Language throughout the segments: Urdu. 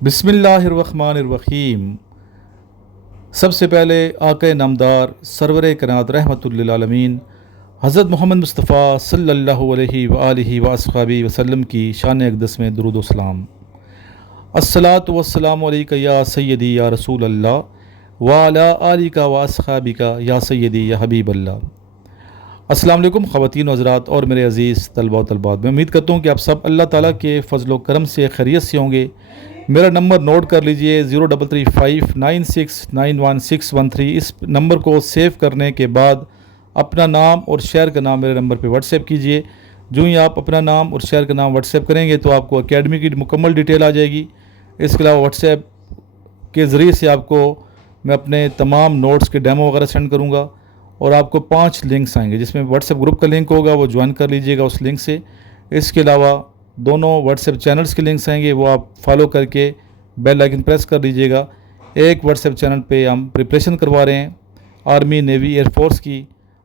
بسم اللہ الرحمن الرحیم۔ سب سے پہلے آقا نامدار سرور کائنات رحمۃ للعالمین حضرت محمد مصطفیٰ صلی اللہ علیہ وآلہ وصحبہ وسلم کی شان اقدس میں درود و سلام۔ الصلاۃ والسلام علیکہ یا سیدی یا رسول اللہ وعلی آلک و اصحابک یا سیدی یا حبیب اللہ۔ السلام علیکم خواتین و حضرات اور میرے عزیز طلباء و طالبات، میں امید کرتا ہوں کہ آپ سب اللہ تعالیٰ کے فضل و کرم سے خیریت سے ہوں گے۔ میرا نمبر نوٹ کر لیجئے 033596916113۔ اس نمبر کو سیو کرنے کے بعد اپنا نام اور شہر کا نام میرے نمبر پہ واٹس ایپ کیجئے۔ جو ہی آپ اپنا نام اور شہر کا نام واٹس ایپ کریں گے تو آپ کو اکیڈمی کی مکمل ڈیٹیل آ جائے گی۔ اس کے علاوہ واٹس ایپ کے ذریعے سے آپ کو میں اپنے تمام نوٹس کے ڈیمو وغیرہ سینڈ کروں گا، اور آپ کو 5 لنکس آئیں گے جس میں واٹس ایپ گروپ کا لنک ہوگا، وہ جوائن کر لیجئے گا اس لنک سے۔ اس کے علاوہ دونوں واٹس ایپ چینلز کے لنکس آئیں گے، وہ آپ فالو کر کے بیل آئکن پریس کر لیجئے گا۔ ایک واٹس ایپ چینل پہ ہم پریپریشن کروا رہے ہیں آرمی، نیوی، ایئر فورس کی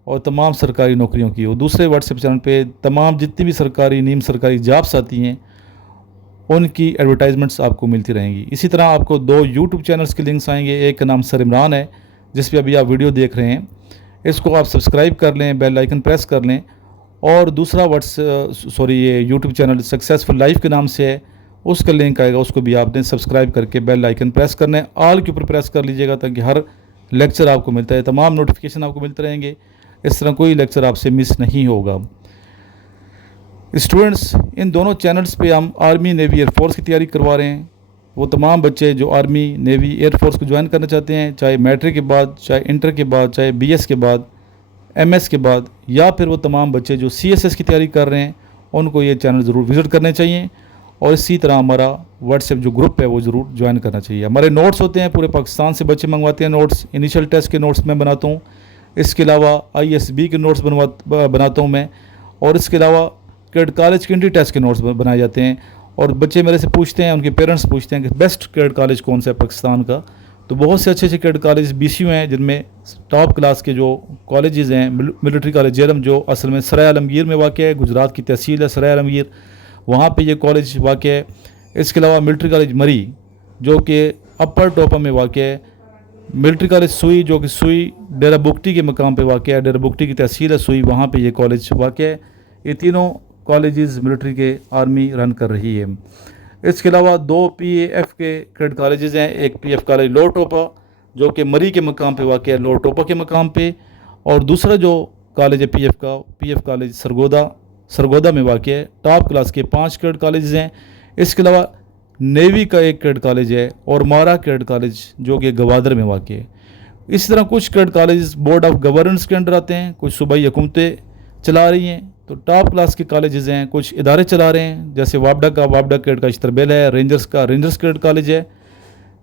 اور تمام سرکاری نوکریوں کی، اور دوسرے واٹس ایپ چینل پہ تمام جتنی بھی سرکاری نیم سرکاری جابس آتی ہیں ان کی ایڈورٹائزمنٹس آپ کو ملتی رہیں گی۔ اسی طرح آپ کو 2 یوٹیوب چینلز کے لنکس آئیں گے، ایک کا نام سر عمران ہے جس پہ ابھی آپ ویڈیو دیکھ رہے ہیں، اس کو آپ سبسکرائب کر لیں، بیل آئکن پریس کر لیں۔ اور دوسرا یہ یوٹیوب چینل سکسیزفل لائف کے نام سے ہے، اس کا لنک آئے گا، اس کو بھی آپ نے سبسکرائب کر کے بیل آئکن پریس کرنا ہے، آل کے اوپر پریس کر لیجئے گا تاکہ ہر لیکچر آپ کو ملتا ہے، تمام نوٹیفیکیشن آپ کو ملتے رہیں گے، اس طرح کوئی لیکچر آپ سے مس نہیں ہوگا۔ اسٹوڈنٹس، ان دونوں چینلز پہ ہم آرمی، نیوی، ایئر فورس کی تیاری کروا رہے ہیں۔ وہ تمام بچے جو آرمی، نیوی، ایئر فورس کو جوائن کرنا چاہتے ہیں، چاہے میٹرک کے بعد، چاہے انٹر کے بعد، چاہے بی ایس کے بعد، ایم ایس کے بعد، یا پھر وہ تمام بچے جو سی ایس ایس کی تیاری کر رہے ہیں، ان کو یہ چینل ضرور وزٹ کرنے چاہیے، اور اسی طرح ہمارا واٹس ایپ جو گروپ ہے وہ ضرور جوائن کرنا چاہیے۔ ہمارے نوٹس ہوتے ہیں، پورے پاکستان سے بچے منگواتے ہیں نوٹس، انیشل ٹیسٹ کے نوٹس میں بناتا ہوں، اس کے علاوہ آئی ایس بی کے نوٹس بناتا ہوں میں، اور اس کے علاوہ کیڈ کالج کے انٹری ٹیسٹ کے نوٹس بنائے جاتے ہیں۔ اور بچے میرے سے پوچھتے ہیں، ان کے پیرنٹس پوچھتے ہیں کہ بیسٹ کیڈ کالج کون سا ہے پاکستان کا، تو بہت سے اچھے کیڈ کالج بی سی یو ہیں جن میں ٹاپ کلاس کے جو کالجز ہیں، ملٹری کالج جیلم جو اصل میں سرائے عالمگیر میں واقع ہے، گجرات کی تحصیل ہے سرائے عالمگیر، وہاں پہ یہ کالج واقع ہے۔ اس کے علاوہ ملٹری کالج مری جو کہ اپر ٹوپا میں واقع ہے، ملٹری کالج سوئی جو کہ سوئی ڈیرہ بگٹی کے مقام پہ واقع ہے، ڈیرہ بگٹی کی تحصیل ہے سوئی، وہاں پہ یہ کالج واقع ہے۔ یہ تینوں کالجز ملٹری کے آرمی رن کر رہی ہے۔ اس کے علاوہ 2 پی اے ایف کے کیڈ کالجز ہیں، ایک پی ایف کالج لوور ٹوپا جو کہ مری کے مقام پہ واقع ہے، لوور ٹوپا کے مقام پہ، اور دوسرا جو کالج ہے پی ایف کالج سرگودا میں واقع ہے۔ ٹاپ کلاس کے 5 کیڈ کالجز ہیں۔ اس کے علاوہ نیوی کا ایک کیڈ کالج ہے، اور مارا کیڈ کالج جو کہ گوادر میں واقع ہے۔ اس طرح کچھ کیڈ کالجز بورڈ آف گورننس کے انڈر آتے ہیں، کچھ صوبائی حکومتیں چلا رہی ہیں، تو ٹاپ کلاس کے کالجز ہیں، کچھ ادارے چلا رہے ہیں، جیسے وابڈا کیڈ کا اشتربیل ہے، رینجرز کیڈ کالج ہے۔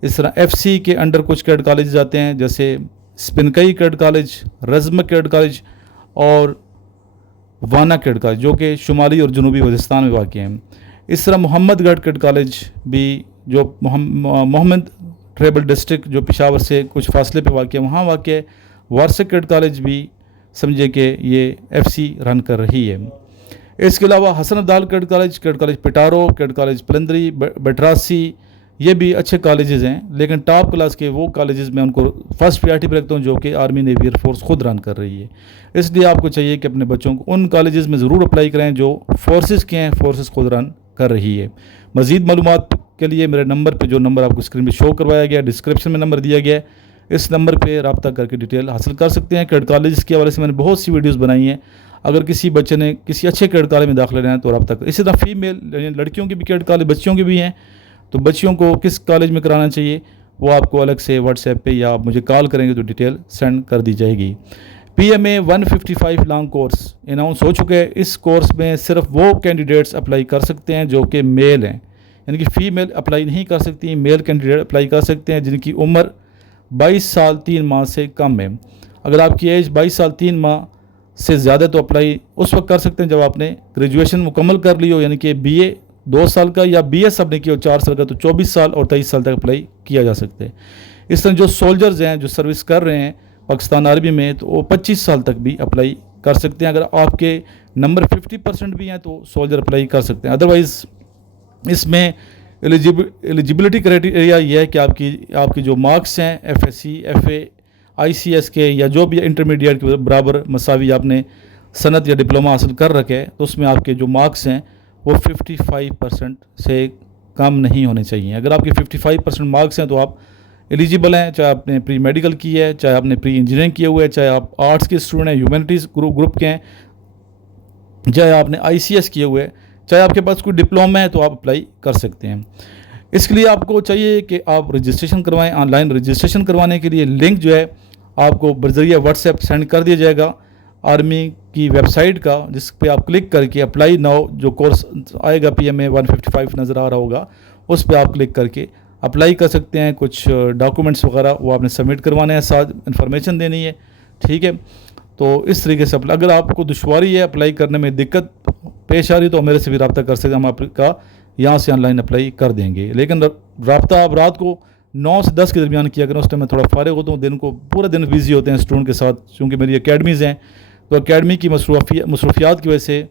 اس طرح ایف سی کے انڈر کچھ کیڈ کالجز آتے ہیں، جیسے سپنکئی کیڈ کالج، رزم کیڈ کالج اور وانا کیڈ کالج جو کہ شمالی اور جنوبی وزیرستان میں واقع ہیں۔ اس طرح محمد گڑھ کیڈ کالج بھی جو محمد ٹریبل ڈسٹرکٹ جو پشاور سے کچھ فاصلے پہ واقع ہے وہاں واقع ہے۔ وارسک کیڈ کالج بھی سمجھے کہ یہ ایف سی رن کر رہی ہے۔ اس کے علاوہ حسن عبدال کیڈ کالج پٹارو، کیڈ کالج پلندری، بٹراسی، یہ بھی اچھے کالجز ہیں، لیکن ٹاپ کلاس کے وہ کالجز میں ان کو فرسٹ پریارٹی پہ رکھتا ہوں جو کہ آرمی، نیوی، ایئر فورس خود رن کر رہی ہے۔ اس لیے آپ کو چاہیے کہ اپنے بچوں کو ان کالجز میں ضرور اپلائی کریں جو فورسز کے ہیں، فورسز خود رن کر رہی ہے۔ مزید معلومات کے لیے میرے نمبر پہ، جو نمبر آپ کو اسکرین پہ شو کروایا گیا، ڈسکرپشن میں نمبر دیا گیا ہے، اس نمبر پہ رابطہ کر کے ڈیٹیل حاصل کر سکتے ہیں۔ کیڈ کالجز کے حوالے سے میں نے بہت سی ویڈیوز بنائی ہیں، اگر کسی بچے نے کسی اچھے کیڈ کالج میں داخلہ لینا ہے تو رابطہ اسی طرح فیمیل یعنی لڑکیوں کے بھی کیڈ کالج، بچیوں کے بھی ہیں، تو بچیوں کو کس کالج میں کرانا چاہیے وہ آپ کو الگ سے واٹس ایپ پہ یا آپ مجھے کال کریں گے تو ڈیٹیل سینڈ کر دی جائے گی۔ پی ایم اے 155 لانگ کورس اناؤنس ہو چکا ہے۔ اس کورس میں صرف وہ کینڈیڈیٹس اپلائی کر سکتے ہیں جو کہ میل ہیں، یعنی کہ فیمیل اپلائی نہیں کر سکتی، میل کینڈیڈیٹ اپلائی کر سکتے ہیں جن کی عمر 22 سال 3 ماہ سے کم ہے۔ اگر آپ کی ایج 22 سال 3 ماہ سے زیادہ تو اپلائی اس وقت کر سکتے ہیں جب آپ نے گریجویشن مکمل کر لی ہو، یعنی کہ بی اے 2 سال کا یا بی ایس آپ نے کیا ہو 4 سال کا، تو 24 سال اور 23 سال تک اپلائی کیا جا سکتے ہیں۔ اس طرح جو سولجرز ہیں جو سروس کر رہے ہیں پاکستان آرمی میں تو وہ 25 سال تک بھی اپلائی کر سکتے ہیں۔ اگر آپ کے نمبر 50% بھی ہیں تو سولجر اپلائی کر سکتے ہیں، ادروائز اس میں ایلیجبلٹی کرائٹیریا یہ ہے کہ آپ کی جو مارکس ہیں FSC FA ICS کے یا جو بھی انٹرمیڈیٹ کے برابر مساوی آپ نے صنعت یا ڈپلومہ حاصل کر رکھے تو اس میں آپ کے جو مارکس ہیں وہ 55% سے کم نہیں ہونے چاہیے. اگر آپ کے 55% مارکس ہیں تو آپ ایلیجیبل ہیں, چاہے آپ نے پری میڈیکل کی ہے, چاہے آپ نے پری انجینئرنگ کیے ہوئے ہے, چاہے آپ آرٹس کے اسٹوڈنٹ ہیں, ہیومینٹیز گروپ کے ہیں, چاہے آپ نے ICS کیے ہوئے, چاہے آپ کے پاس کوئی ڈپلومہ ہے تو آپ اپلائی کر سکتے ہیں. اس کے لیے آپ کو چاہیے کہ آپ رجسٹریشن کروائیں. آن لائن رجسٹریشن کروانے کے لیے لنک جو ہے آپ کو بذریعہ واٹس ایپ سینڈ کر دیا جائے گا آرمی کی ویب سائٹ کا, جس پہ آپ کلک کر کے اپلائی ناؤ جو کورس آئے گا PMA 155 نظر آ رہا ہوگا, اس پہ آپ کلک کر کے اپلائی کر سکتے ہیں. کچھ ڈاکومنٹس وغیرہ وہ آپ نے سبمٹ کروانے ہیں, ساتھ انفارمیشن دینی ہے, ٹھیک ہے. تو اس طریقے سے اگر آپ کو دشواری ہے اپلائی کرنے میں, دقت پیش آ رہی تو میرے سے بھی رابطہ کر سکتے ہیں, ہم آپ کا یہاں سے آن لائن اپلائی کر دیں گے. لیکن رابطہ آپ رات کو 9 سے 10 کے درمیان کیا کریں, اس ٹائم میں تھوڑا فارغ ہوتا ہوں, دن کو پورا دن بزی ہوتے ہیں اسٹوڈنٹ کے ساتھ, چونکہ میری اکیڈمیز ہیں تو اکیڈمی کی مصروفیات کی وجہ سے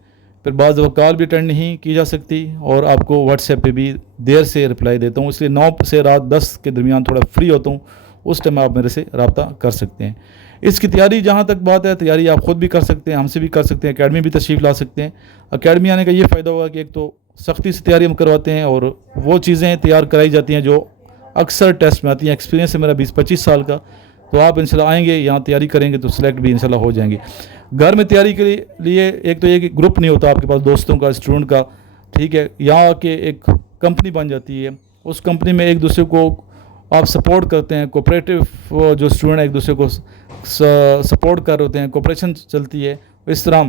پھر بعض دفعہ کال بھی اٹینڈ نہیں کی جا سکتی, اور آپ کو واٹس ایپ پہ بھی دیر سے رپلائی دیتا ہوں. اس لیے 9 سے رات 10 کے درمیان تھوڑا فری ہوتا ہوں, اس ٹائم آپ میرے سے رابطہ کر سکتے ہیں. اس کی تیاری جہاں تک بات ہے, تیاری آپ خود بھی کر سکتے ہیں, ہم سے بھی کر سکتے ہیں, اکیڈمی بھی تشریف لا سکتے ہیں. اکیڈمی آنے کا یہ فائدہ ہوگا کہ ایک تو سختی سے تیاری ہم کرواتے ہیں, اور وہ چیزیں تیار کرائی جاتی ہیں جو اکثر ٹیسٹ میں آتی ہیں. ایکسپیرینس ہے میرا 20-25 سال کا, تو آپ انشاءاللہ آئیں گے یہاں تیاری کریں گے تو سلیکٹ بھی انشاءاللہ ہو جائیں گے. گھر میں تیاری کے لیے ایک تو یہ کہ گروپ نہیں ہوتا آپ کے پاس دوستوں کا, اسٹوڈنٹ کا, ٹھیک ہے. یہاں کے ایک کمپنی بن جاتی ہے, اس کمپنی میں ایک دوسرے کو آپ سپورٹ کرتے ہیں, کوپریٹو جو اسٹوڈنٹ ایک دوسرے کو سپورٹ کر رہے ہوتے ہیں, کوپریشن چلتی ہے. اس طرح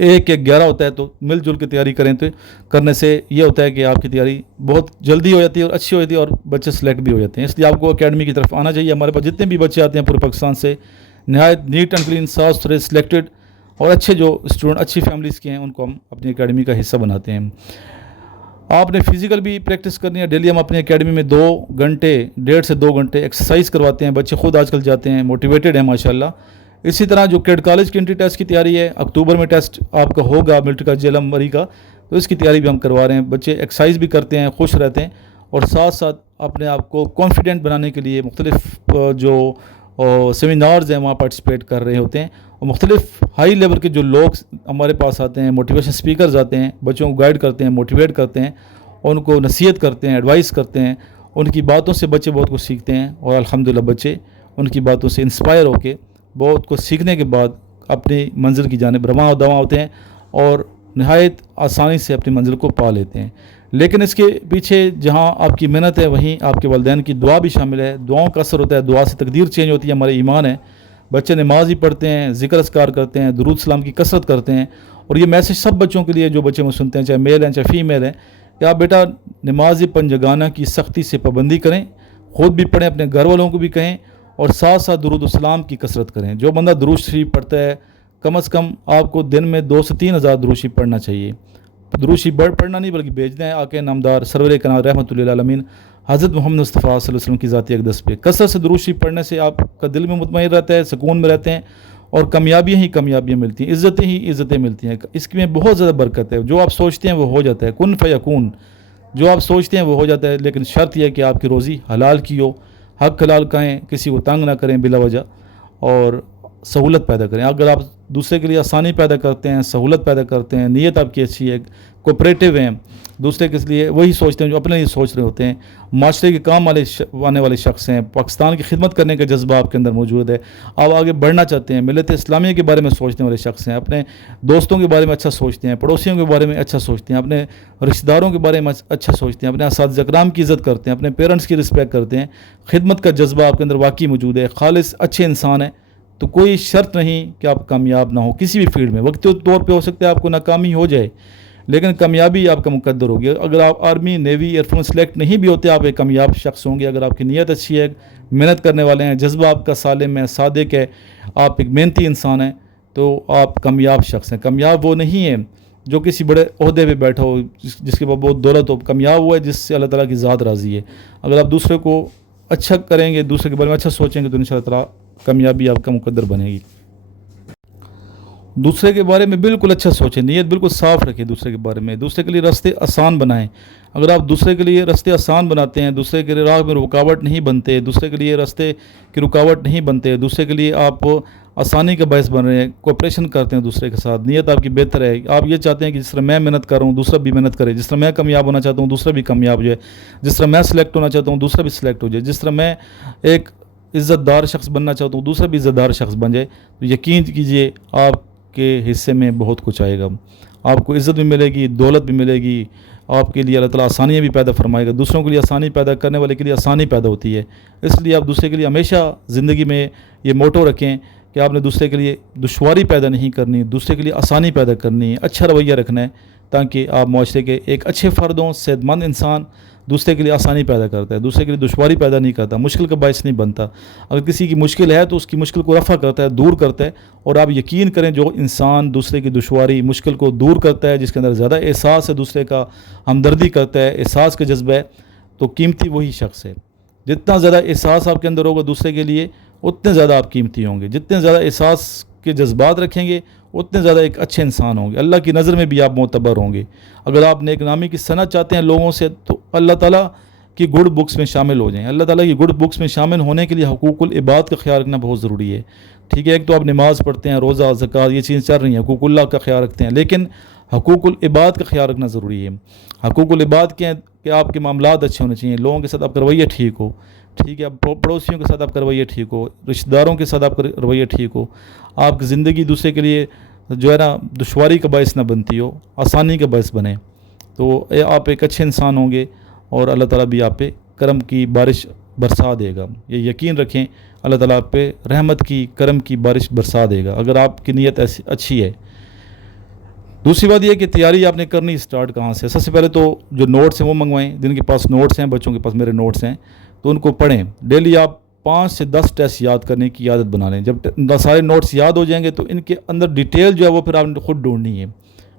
1-11 ہوتا ہے, تو مل جل کے تیاری کرنے سے یہ ہوتا ہے کہ آپ کی تیاری بہت جلدی ہو جاتی ہے اور اچھی ہو جاتی ہے, اور بچے سلیکٹ بھی ہو جاتے ہیں. اس لیے آپ کو اکیڈمی کی طرف آنا چاہیے. ہمارے پاس جتنے بھی بچے آتے ہیں پورے پاکستان سے, نہایت نیٹ اینڈ کلین, صاف ستھرے, سلیکٹڈ اور اچھے جو اسٹوڈنٹ اچھی فیملیز کے ہیں, ان کو ہم اپنی اکیڈمی کا حصہ بناتے ہیں. آپ نے فزیکل بھی پریکٹس کرنی ہے. ڈیلی ہم اپنی اکیڈمی میں 2 گھنٹے 1.5 سے 2 گھنٹے ایکسرسائز کرواتے ہیں. بچے خود آج کل جاتے ہیں, موٹیویٹڈ ہیں ماشاءاللہ. اسی طرح جو کیڈ کالج کی انٹری ٹیسٹ کی تیاری ہے, اکتوبر میں ٹیسٹ آپ کا ہوگا ملٹری کا جیلم مری کا, تو اس کی تیاری بھی ہم کروا رہے ہیں. بچے ایکسرسائز بھی کرتے ہیں, خوش رہتے ہیں, اور ساتھ ساتھ اپنے آپ کو کانفیڈنٹ بنانے کے لیے مختلف جو سیمینارز ہیں وہاں پارٹیسپیٹ کر رہے ہوتے ہیں. اور مختلف ہائی لیول کے جو لوگ ہمارے پاس آتے ہیں, موٹیویشن اسپیکرز آتے ہیں, بچوں کو گائیڈ کرتے ہیں, موٹیویٹ کرتے ہیں, اور ان کو نصیحت کرتے ہیں, ایڈوائس کرتے ہیں. ان کی باتوں سے بچے بہت کچھ سیکھتے ہیں, اور الحمدللہ بچے ان کی باتوں سے انسپائر ہو کے بہت کچھ سیکھنے کے بعد اپنی منزل کی جانب رواں دواں ہوتے ہیں, اور نہایت آسانی سے اپنی منزل کو پا لیتے ہیں. لیکن اس کے پیچھے جہاں آپ کی محنت ہے وہیں آپ کے والدین کی دعا بھی شامل ہے. دعاؤں کا اثر ہوتا ہے, دعا سے تقدیر چینج ہوتی ہے, ہمارے ایمان ہے. بچے نماز ہی پڑھتے ہیں, ذکر اذکار کرتے ہیں, درود سلام کی کثرت کرتے ہیں. اور یہ میسج سب بچوں کے لیے جو بچے میں سنتے ہیں, چاہے میل ہیں چاہے فیمیل ہیں, کہ آپ بیٹا نماز پنجگانہ کی سختی سے پابندی کریں, خود بھی پڑھیں, اپنے گھر والوں کو بھی کہیں, اور ساتھ ساتھ درود السلام کی کثرت کریں. جو بندہ درود شریف پڑھتا ہے, کم از کم آپ کو دن میں 2 سے 3 ہزار درود شریف پڑھنا چاہیے. درود شریف پڑھنا نہیں بلکہ بھیجنا ہے آقا نامدار سرور کائنات رحمۃ للعالمین حضرت محمد مصطفیٰ صلی اللہ علیہ وسلم کی ذاتی اقدس پہ. کثرت سے درود شریف پڑھنے سے آپ کا دل میں مطمئن رہتا ہے, سکون میں رہتے ہیں, اور کامیابیاں ہی کامیابیاں ملتی ہیں, عزتیں ہی عزتیں ملتی ہیں. اس میں بہت زیادہ برکت ہے. جو آپ سوچتے ہیں وہ ہو جاتا ہے, کن فیکون. جو آپ سوچتے ہیں وہ ہو جاتا ہے, لیکن شرط یہ ہے کہ آپ کی روزی حلال کی ہو, حق حلال کھائیں, کسی کو تنگ نہ کریں بلا وجہ, اور سہولت پیدا کریں. اگر آپ دوسرے کے لیے آسانی پیدا کرتے ہیں, سہولت پیدا کرتے ہیں, نیت آپ کی اچھی ہے, کوپریٹو ہیں, دوسرے کے لیے وہی سوچتے ہیں جو اپنے لیے سوچ رہے ہوتے ہیں, معاشرے کے کام آنے والے شخص ہیں, پاکستان کی خدمت کرنے کا جذبہ آپ کے اندر موجود ہے, آپ آگے بڑھنا چاہتے ہیں, ملت اسلامیہ کے بارے میں سوچنے والے شخص ہیں, اپنے دوستوں کے بارے میں اچھا سوچتے ہیں, پڑوسیوں کے بارے میں اچھا سوچتے ہیں, اپنے رشتہ داروں کے بارے میں اچھا سوچتے ہیں, اپنے اساتذہ کرام کی عزت کرتے ہیں, اپنے پیرنٹس کی رسپیکٹ کرتے ہیں, خدمت کا جذبہ آپ کے اندر واقعی موجود ہے, خالص اچھے انسان ہیں, تو کوئی شرط نہیں کہ آپ کامیاب نہ ہو کسی بھی فیلڈ میں. وقتی طور پہ ہو سکتا ہے آپ کو ناکامی ہو جائے, لیکن کامیابی آپ کا مقدر ہوگی. اگر آپ army, navy, air force select نہیں بھی ہوتے, آپ ایک کامیاب شخص ہوں گے. اگر آپ کی نیت اچھی ہے, محنت کرنے والے ہیں, جذبہ آپ کا سالم ہے, صادق ہے, آپ ایک محنتی انسان ہیں, تو آپ کامیاب شخص ہیں. کامیاب وہ نہیں ہے جو کسی بڑے عہدے پہ بیٹھا ہو, جس کے پاس بہت دولت ہو. کامیاب ہوا ہے جس سے اللہ تعالیٰ کی ذات راضی ہے. اگر آپ دوسرے کو اچھا کریں گے, دوسرے کے بارے میں اچھا سوچیں گے, تو انشاءاللہ تعالیٰ کامیابی آپ کا مقدر بنے گی. دوسرے کے بارے میں بالکل اچھا سوچیں، نیت بالکل صاف رکھیں دوسرے کے بارے میں، دوسرے کے لیے راستے آسان بنائیں۔ اگر آپ دوسرے کے لیے راستے آسان بناتے ہیں، دوسرے کے راہ میں رکاوٹ نہیں بنتے، دوسرے کے لیے راستے کی رکاوٹ نہیں بنتے، دوسرے کے لیے آپ آسانی کا باعث بن رہے ہیں، کوپریشن کرتے ہیں دوسرے کے ساتھ، نیت آپ کی بہتر ہے، آپ یہ چاہتے ہیں کہ جس طرح میں محنت کر رہا ہوں دوسرا بھی محنت کرے، جس طرح میں کامیاب ہونا چاہتا ہوں دوسرا بھی کامیاب ہو جائے، جس طرح میں سلیکٹ ہونا چاہتا ہوں دوسرا بھی سلیکٹ ہو جائے، جس طرح میں ایک عزت دار شخص بننا چاہتا ہوں دوسرا بھی عزت دار شخص بن جائے، تو یقین کیجئے آپ کے حصے میں بہت کچھ آئے گا، آپ کو عزت بھی ملے گی، دولت بھی ملے گی، آپ کے لیے اللہ تعالیٰ آسانیاں بھی پیدا فرمائے گا، دوسروں کے لیے آسانی پیدا کرنے والے کے لیے آسانی پیدا ہوتی ہے۔ اس لیے آپ دوسرے کے لیے ہمیشہ زندگی میں یہ موٹو رکھیں کہ آپ نے دوسرے کے لیے دشواری پیدا نہیں کرنی، دوسرے کے لیے آسانی پیدا کرنی ہے، اچھا رویہ رکھنا ہے، تاکہ آپ معاشرے کے ایک اچھے فرد ہوں، صحت مند انسان دوسرے کے لیے آسانی پیدا کرتا ہے، دوسرے کے لیے دشواری پیدا نہیں کرتا، مشکل کا باعث نہیں بنتا۔ اگر کسی کی مشکل ہے تو اس کی مشکل کو رفع کرتا ہے، دور کرتا ہے، اور آپ یقین کریں جو انسان دوسرے کی دشواری مشکل کو دور کرتا ہے، جس کے اندر زیادہ احساس ہے دوسرے کا، ہمدردی کرتا ہے، احساس کا جذبہ ہے، تو قیمتی وہی شخص ہے۔ جتنا زیادہ احساس آپ کے اندر ہوگا دوسرے کے لیے اتنے زیادہ آپ قیمتی ہوں گے، جتنے زیادہ احساس کے جذبات رکھیں گے اتنے زیادہ ایک اچھے انسان ہوں گے، اللہ کی نظر میں بھی آپ معتبر ہوں گے۔ اگر آپ نیک نامی کی صنعت چاہتے ہیں لوگوں سے تو اللہ تعالیٰ کی گڈ بکس میں شامل ہو جائیں۔ اللہ تعالیٰ کی گڈ بکس میں شامل ہونے کے لیے حقوق العباد کا خیال رکھنا بہت ضروری ہے، ٹھیک ہے۔ ایک تو آپ نماز پڑھتے ہیں، روزہ، زکوٰۃ، یہ چیزیں چل رہی ہیں، حقوق اللہ کا خیال رکھتے ہیں، لیکن حقوق العباد کا خیال رکھنا ضروری ہے۔ حقوق العباد کے ہیں کہ آپ کے معاملات اچھے ہونے چاہیے، لوگوں کے ساتھ آپ کا رویہ ٹھیک ہو، ٹھیک ہے، پڑوسیوں کے ساتھ آپ کا رویہ ٹھیک ہو، رشتہ داروں کے ساتھ آپ کا رویہ ٹھیک ہو، آپ کی زندگی دوسرے کے لیے جو ہے نا دشواری کا باعث نہ بنتی ہو، آسانی کا باعث بنے، تو آپ ایک اچھے انسان ہوں گے اور اللہ تعالیٰ بھی آپ پہ کرم کی بارش برسا دے گا۔ یہ یقین رکھیں اللہ تعالیٰ آپ پہ رحمت کی، کرم کی بارش برسا دے گا اگر آپ کی نیت ایسی اچھی ہے۔ دوسری بات یہ کہ تیاری آپ نے کرنی اسٹارٹ کہاں سے؟ سب سے پہلے تو جو نوٹس ہیں وہ منگوائیں، جن کے پاس نوٹس ہیں، بچوں کے پاس میرے نوٹس ہیں تو ان کو پڑھیں، ڈیلی آپ 5 سے 10 ٹیسٹ یاد کرنے کی عادت بنا لیں۔ جب سارے نوٹس یاد ہو جائیں گے تو ان کے اندر ڈیٹیل جو ہے وہ پھر آپ نے خود ڈھونڈنی ہے،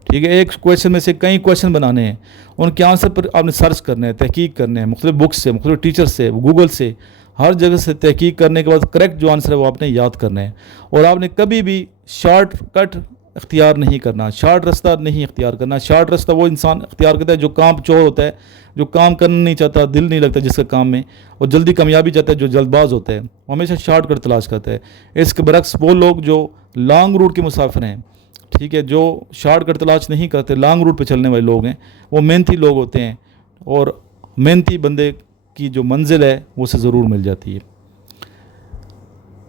ٹھیک ہے۔ ایک کویشچن میں سے کئی کویشچن بنانے ہیں، ان کے آنسر پر آپ نے سرچ کرنا ہے، تحقیق کرنا ہے، مختلف بکس سے، مختلف ٹیچر سے، گوگل سے، ہر جگہ سے تحقیق کرنے کے بعد کریکٹ جو آنسر ہے وہ آپ نے یاد کرنا ہے، اور آپ نے کبھی بھی شارٹ کٹ اختیار نہیں کرنا، شارٹ راستہ نہیں اختیار کرنا۔ شارٹ راستہ وہ انسان اختیار کرتا ہے جو کام چور ہوتا ہے، جو کام کرنا نہیں چاہتا، دل نہیں لگتا جس کا کام میں، اور جلدی کامیابی چاہتا ہے جو جلد باز ہوتا ہے، وہ ہمیشہ شارٹ کٹ تلاش کرتا ہے۔ اس کے برعکس وہ لوگ جو لانگ روٹ کے مسافر ہیں، ٹھیک ہے، جو شارٹ کٹ تلاش نہیں کرتے، لانگ روٹ پہ چلنے والے لوگ ہیں، وہ محنتی لوگ ہوتے ہیں، اور محنتی بندے کی جو منزل ہے وہ اسے ضرور مل جاتی ہے۔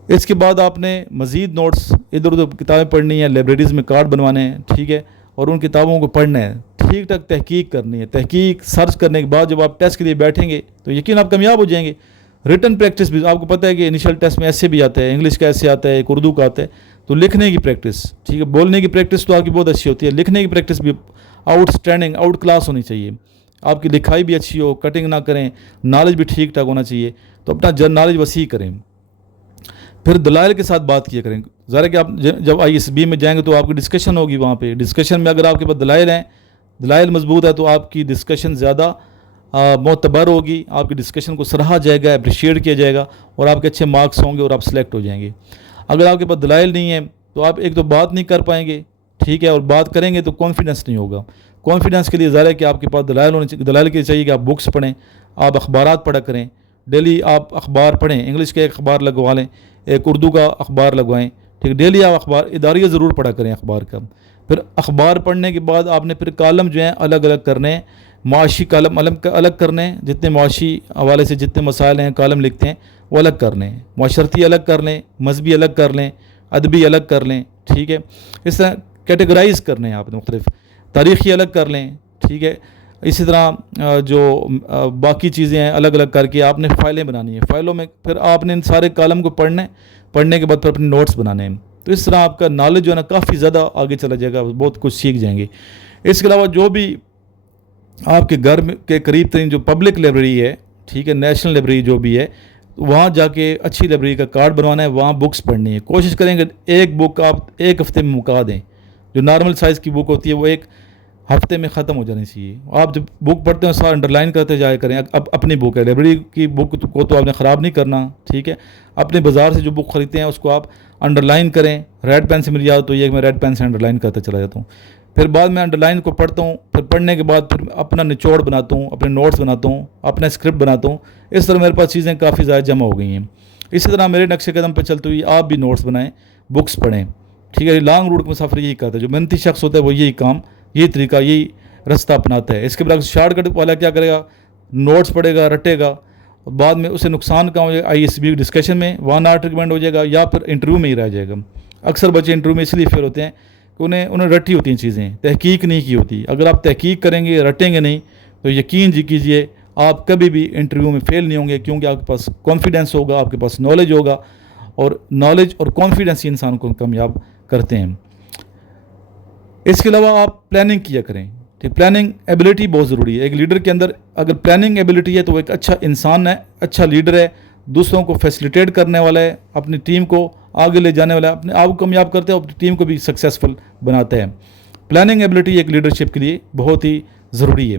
اس کے بعد آپ نے مزید نوٹس، ادھر ادھر کتابیں پڑھنی ہیں، لائبریریز میں کارڈ بنوانے ہیں، ٹھیک ہے، اور ان کتابوں کو پڑھنا ہے، ٹھیک ٹھاک تحقیق کرنی ہے۔ تحقیق سرچ کرنے کے بعد جب آپ ٹیسٹ کے لیے بیٹھیں گے تو یقین آپ کامیاب ہو جائیں گے۔ ریٹن پریکٹس بھی آپ کو پتہ ہے کہ انیشل ٹیسٹ میں ایسے بھی آتا ہے، انگلش کا ایسے آتا ہے، ایک اردو کا آتا ہے، تو لکھنے کی پریکٹس، ٹھیک ہے، بولنے کی پریکٹس تو آپ کی بہت اچھی ہوتی ہے، لکھنے کی پریکٹس بھی آؤٹ اسٹینڈنگ، آؤٹ کلاس ہونی چاہیے، آپ کی لکھائی بھی اچھی ہو، کٹنگ نہ کریں، نالج بھی ٹھیک ٹھاک ہونا چاہیے، تو اپنا نالج وسیع کریں۔ پھر دلائل کے ساتھ بات کیا کریں، ظاہر ہے کہ آپ جب ISB میں جائیں گے تو آپ کی ڈسکشن ہوگی، وہاں پہ ڈسکشن میں اگر آپ کے پاس دلائل ہیں، دلائل مضبوط ہے، تو آپ کی ڈسکشن زیادہ معتبر ہوگی، آپ کی ڈسکشن کو سراہا جائے گا، اپریشیٹ کیا جائے گا، اور آپ کے اچھے مارکس ہوں گے اور آپ سلیکٹ ہو جائیں گے۔ اگر آپ کے پاس دلائل نہیں ہیں تو آپ ایک تو بات نہیں کر پائیں گے، ٹھیک ہے، اور بات کریں گے تو کانفیڈنس نہیں ہوگا۔ کانفیڈنس کے لیے ظاہر ہے کہ آپ کے پاس دلائل ہونے چاہیے، دلائل کے لیے چاہیے کہ آپ بکس پڑھیں، آپ اخبارات پڑھا کریں، ڈیلی آپ اخبار پڑھیں، انگلش کا ایک اخبار لگوا لیں، ایک اردو کا اخبار لگوائیں، ٹھیک ہے، ڈیلی آپ اخبار اداریہ ضرور پڑھا کریں اخبار کا۔ پھر اخبار پڑھنے کے بعد آپ نے پھر کالم جو ہیں الگ الگ کرنے ہیں، معاشی کالم الگ کرنے ہیں، جتنے معاشی حوالے سے جتنے مسائل ہیں کالم لکھتے ہیں وہ الگ کرنے ہیں، معاشرتی الگ کر لیں، مذہبی الگ کر لیں، ادبی الگ کر لیں، ٹھیک ہے، اس طرح کیٹیگرائز کرنے ہیں آپ نے مختلف، تاریخی الگ کر لیں، ٹھیک ہے، اسی طرح جو باقی چیزیں ہیں الگ الگ کر کے آپ نے فائلیں بنانی ہیں، فائلوں میں پھر آپ نے ان سارے کالم کو پڑھنے کے بعد پھر اپنے نوٹس بنانے ہیں، تو اس طرح آپ کا نالج جو ہے نا کافی زیادہ آگے چلا جائے گا، بہت کچھ سیکھ جائیں گے۔ اس کے علاوہ جو بھی آپ کے گھر کے قریب ترین جو پبلک لائبریری ہے، ٹھیک ہے، نیشنل لائبریری جو بھی ہے، وہاں جا کے اچھی لائبریری کا کارڈ بنوانا ہے، وہاں بکس پڑھنی ہے، کوشش کریں کہ ایک بک آپ ایک ہفتے میں مکا دیں۔ جو نارمل سائز کی بک ہوتی ہے وہ ایک ہفتے میں ختم ہو جانی چاہیے. آپ جب بک پڑھتے ہیں سارا انڈر لائن کرتے جایا کریں. اب اپنی بک ہے, لائبریری کی بک کو تو آپ نے خراب نہیں کرنا, ٹھیک ہے. اپنے بازار سے جو بک خریدتے ہیں اس کو آپ انڈر لائن کریں. ریڈ پین سے میری یاد تو یہ کہ میں ریڈ پین سے انڈر لائن کرتا چلا جاتا ہوں. پھر بعد میں انڈر لائن کو پڑھتا ہوں, پھر پڑھنے کے بعد پھر اپنا نچوڑ بناتا ہوں, اپنے نوٹس بناتا ہوں, اپنا اسکرپٹ بناتا ہوں. اس طرح میرے پاس چیزیں کافی زیادہ جمع ہو گئی ہیں. اسی طرح میرے نقش قدم پہ چلتے ہوئے آپ بھی نوٹس بنائیں, بکس پڑھیں, ٹھیک ہے. لانگ روٹ کا مسافر یہی کرتا ہے, جو محنتی شخص ہوتا ہے وہ یہی کام, یہی طریقہ, یہی رستہ اپناتا ہے. اس کے بعد شارٹ کٹ والا کیا کرے گا, نوٹس پڑھے گا, رٹے گا, بعد میں اسے نقصان کہاں ہو جائے گا, ISB ڈسکشن میں 1 آور ریکمینڈ ہو جائے گا, یا پھر انٹرویو میں ہی رہ جائے گا. اکثر بچے انٹرویو میں اس لیے فیل ہوتے ہیں کہ انہیں رٹی ہوتی ہیں چیزیں, تحقیق نہیں کی ہوتی. اگر آپ تحقیق کریں گے, رٹیں گے نہیں, تو یقین کیجئے آپ کبھی بھی انٹرویو میں فیل نہیں ہوں گے, کیونکہ آپ کے پاس کانفیڈنس ہوگا, آپ کے پاس نالج ہوگا, اور نالج اور کانفیڈنس ہی انسان کو کامیاب کرتے ہیں. اس کے علاوہ آپ پلاننگ کیا کریں, ٹھیک. پلاننگ ایبلٹی بہت ضروری ہے. ایک لیڈر کے اندر اگر پلاننگ ایبلٹی ہے تو وہ ایک اچھا انسان ہے, اچھا لیڈر ہے, دوسروں کو فیسیلیٹیٹ کرنے والا ہے, اپنی ٹیم کو آگے لے جانے والا ہے, اپنے آپ کو کامیاب کرتے ہیں اور اپنی ٹیم کو بھی سکسیزفل بناتا ہے. پلاننگ ایبلٹی ایک لیڈرشپ کے لیے بہت ہی ضروری ہے.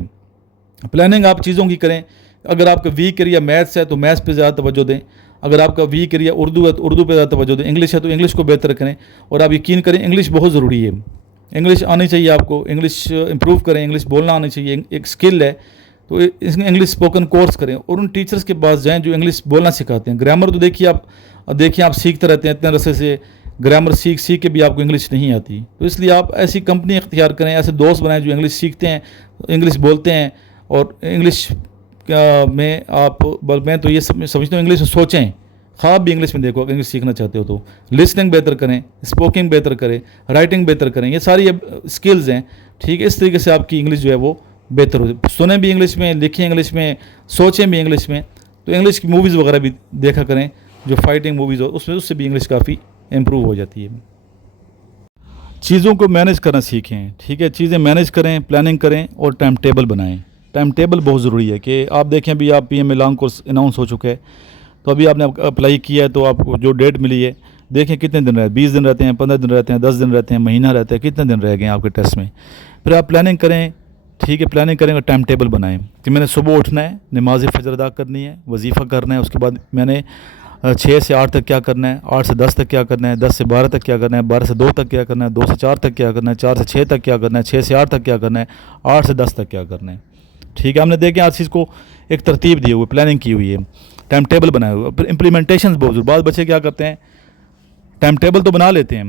پلاننگ آپ چیزوں کی کریں. اگر آپ کا ویک ایریا میتھس ہے تو میتھس پہ زیادہ توجہ دیں. اگر آپ کا ویک ایریا اردو ہے تو اردو پہ زیادہ توجہ دیں. انگلش ہے تو انگلش کو بہتر کریں, اور آپ یقین کریں انگلش بہت ضروری ہے. انگلش آنی چاہیے آپ کو, انگلش امپروو کریں, انگلش بولنا آنی چاہیے, ایک اسکل ہے. تو اس میں انگلش اسپوکن کورس کریں, اور ان ٹیچرس کے پاس جائیں جو انگلش بولنا سکھاتے ہیں. گرامر تو دیکھیے آپ سیکھتے رہتے ہیں اتنے عرصے سے, گرامر سیکھ کے بھی آپ کو انگلش نہیں آتی. تو اس لیے آپ ایسی کمپنی اختیار کریں, ایسے دوست بنائیں جو انگلش سیکھتے ہیں, انگلش بولتے ہیں, اور انگلش میں آپ میں تو یہ سمجھتا ہوں انگلش میں سوچیں. خواب بھی انگلش میں دیکھو اگر انگلش سیکھنا چاہتے ہو تو. لسننگ بہتر کریں, اسپوکنگ بہتر کریں, رائٹنگ بہتر کریں. یہ ساری اسکلز ہیں, ٹھیک ہے. اس طریقے سے آپ کی انگلش جو ہے وہ بہتر ہو جائے. سنیں بھی انگلش میں, لکھیں انگلش میں, سوچیں بھی انگلش میں. تو انگلش کی موویز وغیرہ بھی دیکھا کریں, جو فائٹنگ موویز ہو اس سے بھی انگلش کافی امپروو ہو جاتی ہے. چیزوں کو مینیج کرنا سیکھیں, ٹھیک ہے. چیزیں مینیج کریں, پلاننگ کریں, اور ٹائم ٹیبل بنائیں. ٹائم ٹیبل بہت ضروری ہے کہ آپ دیکھیں ابھی آپ PMA لانگ کورس اناؤنس ہو چکا ہے, تو ابھی آپ نے اپلائی کیا ہے, تو آپ کو جو ڈیٹ ملی ہے دیکھیں کتنے دن رہے, 20 دن رہتے ہیں, 15 دن رہتے ہیں, 10 دن رہتے ہیں, مہینہ رہتا ہے, کتنے دن رہ گئے ہیں آپ کے ٹیسٹ میں. پھر آپ پلاننگ کریں, ٹھیک ہے. پلاننگ کریں اور ٹائم ٹیبل بنائیں کہ میں نے صبح اٹھنا ہے, نماز فجر ادا کرنی ہے, وظیفہ کرنا ہے, اس کے بعد میں نے 6 سے 8 تک کیا کرنا ہے, 8 سے 10 تک کیا کرنا ہے, 10 سے 12 تک کیا کرنا ہے, 12 سے 2 تک کیا کرنا ہے, 2 سے 4 تک کیا کرنا ہے, 4 سے 6 تک کیا کرنا ہے, 6 سے 8 تک کیا کرنا ہے, 8 سے 10 تک کیا کرنا ہے, ٹھیک ہے. ہم نے دیکھیں ہر چیز کو ایک ترتیب دی ہوئی, پلاننگ کی ہوئی ہے, ٹائم ٹیبل بنائے ہوئے. پھر امپلیمنٹیشن بہت ضروری. بعض بچے کیا کرتے ہیں, ٹائم ٹیبل تو بنا لیتے ہیں,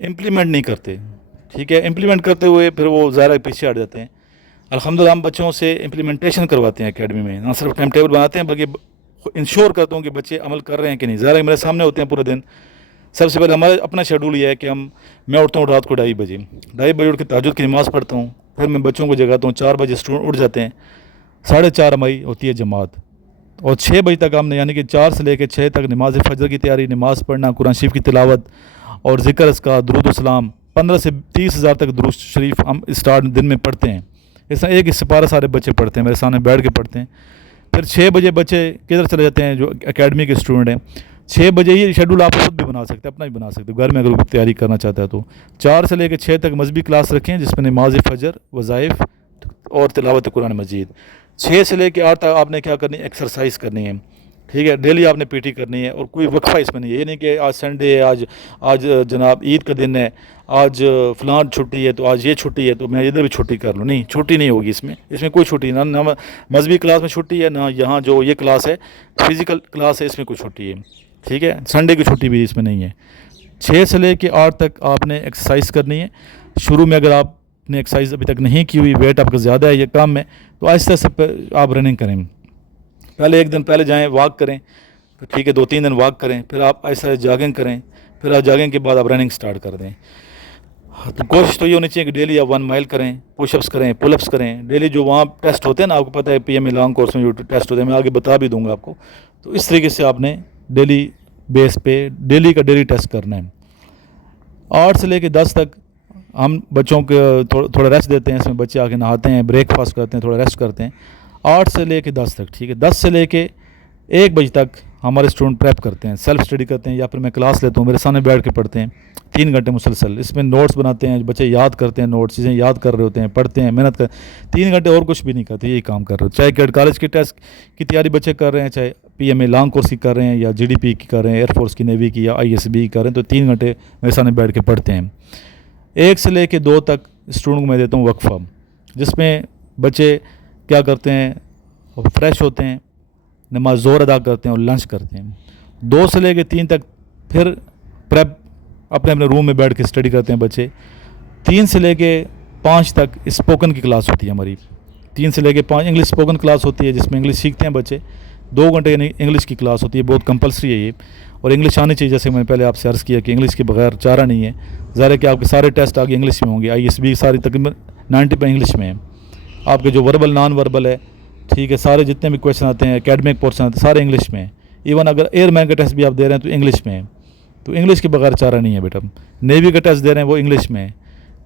امپلیمنٹ نہیں کرتے, ٹھیک ہے. امپلیمنٹ کرتے ہوئے پھر وہ ظاہر پیچھے ہٹ جاتے ہیں. الحمدللہ ہم بچوں سے امپلیمنٹیشن کرواتے ہیں اکیڈمی میں, نہ صرف ٹائم ٹیبل بناتے ہیں بلکہ انشور کرتا ہوں کہ بچے عمل کر رہے ہیں کہ نہیں. ظاہر میرے سامنے ہوتے ہیں پورے دن. سب سے پہلے ہمارا اپنا شیڈول یہ ہے کہ میں اٹھتا ہوں رات کو 2:30 بجے اٹھ کے تہجد کی نماز پڑھتا ہوں. پھر میں بچوں کو جگاتا ہوں, 4 بجے اسٹوڈنٹ اٹھ جاتے ہیں, 4:30 ہماری ہوتی ہے جماعت, اور 6 بجے تک ہم نے یعنی کہ 4 سے لے کے 6 تک نماز فجر کی تیاری, نماز پڑھنا, قرآن شریف کی تلاوت اور ذکر اس کا, درود و سلام. 15 سے 30 ہزار تک درود شریف ہم اسٹارٹ دن میں پڑھتے ہیں. اس طرح ایک سپارہ سارے بچے پڑھتے ہیں, میرے سامنے بیٹھ کے پڑھتے ہیں. پھر 6 بجے بچے کدھر چلے جاتے ہیں جو اکیڈمی کے اسٹوڈنٹ ہیں. 6 بجے یہ شیڈول آپ خود بھی بنا سکتے ہیں, اپنا بھی بنا سکتے ہیں گھر میں اگر تیاری کرنا چاہتا ہے تو. 4 سے لے کے 6 تک مذہبی کلاس رکھیں جس میں نماز فجر, وظائف اور تلاوت قرآن مجید. 6 سے لے کے 8 تک آپ نے کیا کرنی ہے, ایکسرسائز کرنی ہے, ٹھیک ہے. ڈیلی آپ نے PT کرنی ہے, اور کوئی وقفہ اس میں نہیں ہے. یہ نہیں کہ آج سنڈے ہے, آج جناب عید کا دن ہے, آج فلاں چھٹی ہے تو آج یہ چھٹی ہے تو میں ادھر بھی چھٹی کر لوں. نہیں, چھٹی نہیں ہوگی اس میں کوئی چھٹی نہ مذہبی کلاس میں چھٹی ہے, نہ یہاں جو یہ کلاس ہے فزیکل کلاس ہے اس میں کوئی چھٹی ہے, ٹھیک ہے. سنڈے کی چھٹی بھی اس میں نہیں ہے. 6 سے لے کے 8 تک آپ نے ایکسرسائز کرنی ہے. شروع میں اگر آپ نے ایکسرسائز ابھی تک نہیں کی ہوئی, ویٹ آپ کا زیادہ ہے یہ کام میں, تو آہستہ سے آپ رننگ کریں. پہلے 1 دن پہلے جائیں, واک کریں, ٹھیک ہے. 2-3 دن واک کریں, پھر آپ ایسا جاگنگ کریں, پھر آپ جاگنگ کے بعد آپ رننگ سٹارٹ کر دیں. تو کوشش تو یہ ہونی چاہیے کہ ڈیلی آپ 1 مائل کریں, پش اپس کریں, پل اپس کریں. ڈیلی جو وہاں ٹیسٹ ہوتے ہیں نا, آپ کو پتہ ہے PMA لانگ کورس میں جو ٹیسٹ ہوتے ہیں, میں آگے بتا بھی دوں گا آپ کو. تو اس طریقے سے آپ نے ڈیلی بیس پہ ڈیلی ٹیسٹ کرنا ہے. 8 سے لے کے 10 تک ہم بچوں کو تھوڑا ریسٹ دیتے ہیں. اس میں بچے آ کے نہاتے ہیں, بریک فاسٹ کرتے ہیں, تھوڑا ریسٹ کرتے ہیں. 8 سے لے کے 10 تک, ٹھیک ہے. 10 سے لے کے 1 بجے تک ہمارے اسٹوڈنٹ پریپ کرتے ہیں، سیلف اسٹڈی کرتے ہیں، یا پھر میں کلاس لیتا ہوں، میرے سامنے بیٹھ کے پڑھتے ہیں 3 گھنٹے مسلسل. اس میں نوٹس بناتے ہیں، بچے یاد کرتے ہیں، نوٹس چیزیں یاد کر رہے ہوتے ہیں، پڑھتے ہیں، محنت کر 3 گھنٹے اور کچھ بھی نہیں کرتے، یہی کام کر رہے ہوتے ہیں. چاہے کالج کے ٹیسٹ کی تیاری بچے کر رہے ہیں، چاہے P M A long course کی کر رہے ہیں، یا جی ڈی پی کی کر رہے ہیں، ایئر فورس کی، نیوی کی، یا آئی ایس بی کی کر رہے ہیں، تو 3 گھنٹے میرے سامنے بیٹھ کے پڑھتے ہیں. 1 سے لے کے 2 تک اسٹوڈنٹ کو میں دیتا ہوں وقفہ، جس میں بچے کیا کرتے ہیں، فریش ہوتے ہیں، نماز ظہر ادا کرتے ہیں اور لنچ کرتے ہیں. 2 سے لے کے 3 تک پھر پریپ اپنے اپنے روم میں بیٹھ کے اسٹڈی کرتے ہیں بچے. 3 سے لے کے 5 تک اسپوکن کی کلاس ہوتی ہے ہماری. 3 سے لے کے 5 انگلش اسپوکن کلاس ہوتی ہے، جس میں انگلش سیکھتے ہیں بچے. 2 گھنٹے انگلش کی کلاس ہوتی ہے، بہت کمپلسری ہے یہ، اور انگلش آنی چاہیے. جیسے میں نے پہلے آپ سے عرض کیا کہ انگلش کے بغیر چارہ نہیں ہے. ظاہر ہے کہ آپ کے سارے ٹیسٹ آگے انگلش میں ہوں گے، آئی ایس بی ساری تقریباً 90 پہ انگلش میں ہے. آپ کے جو وربل نان وربل ہے، ٹھیک ہے، سارے جتنے بھی کویشچن آتے ہیں، اکیڈمک پورشن آتے ہیں، سارے انگلش میں ہیں. ایون اگر ایئر مین کا ٹیسٹ بھی آپ دے رہے ہیں تو انگلش میں ہے. تو انگلش کے بغیر چارہ نہیں ہے بیٹا. نیوی کا ٹیسٹ دے رہے ہیں وہ انگلش میں ہے.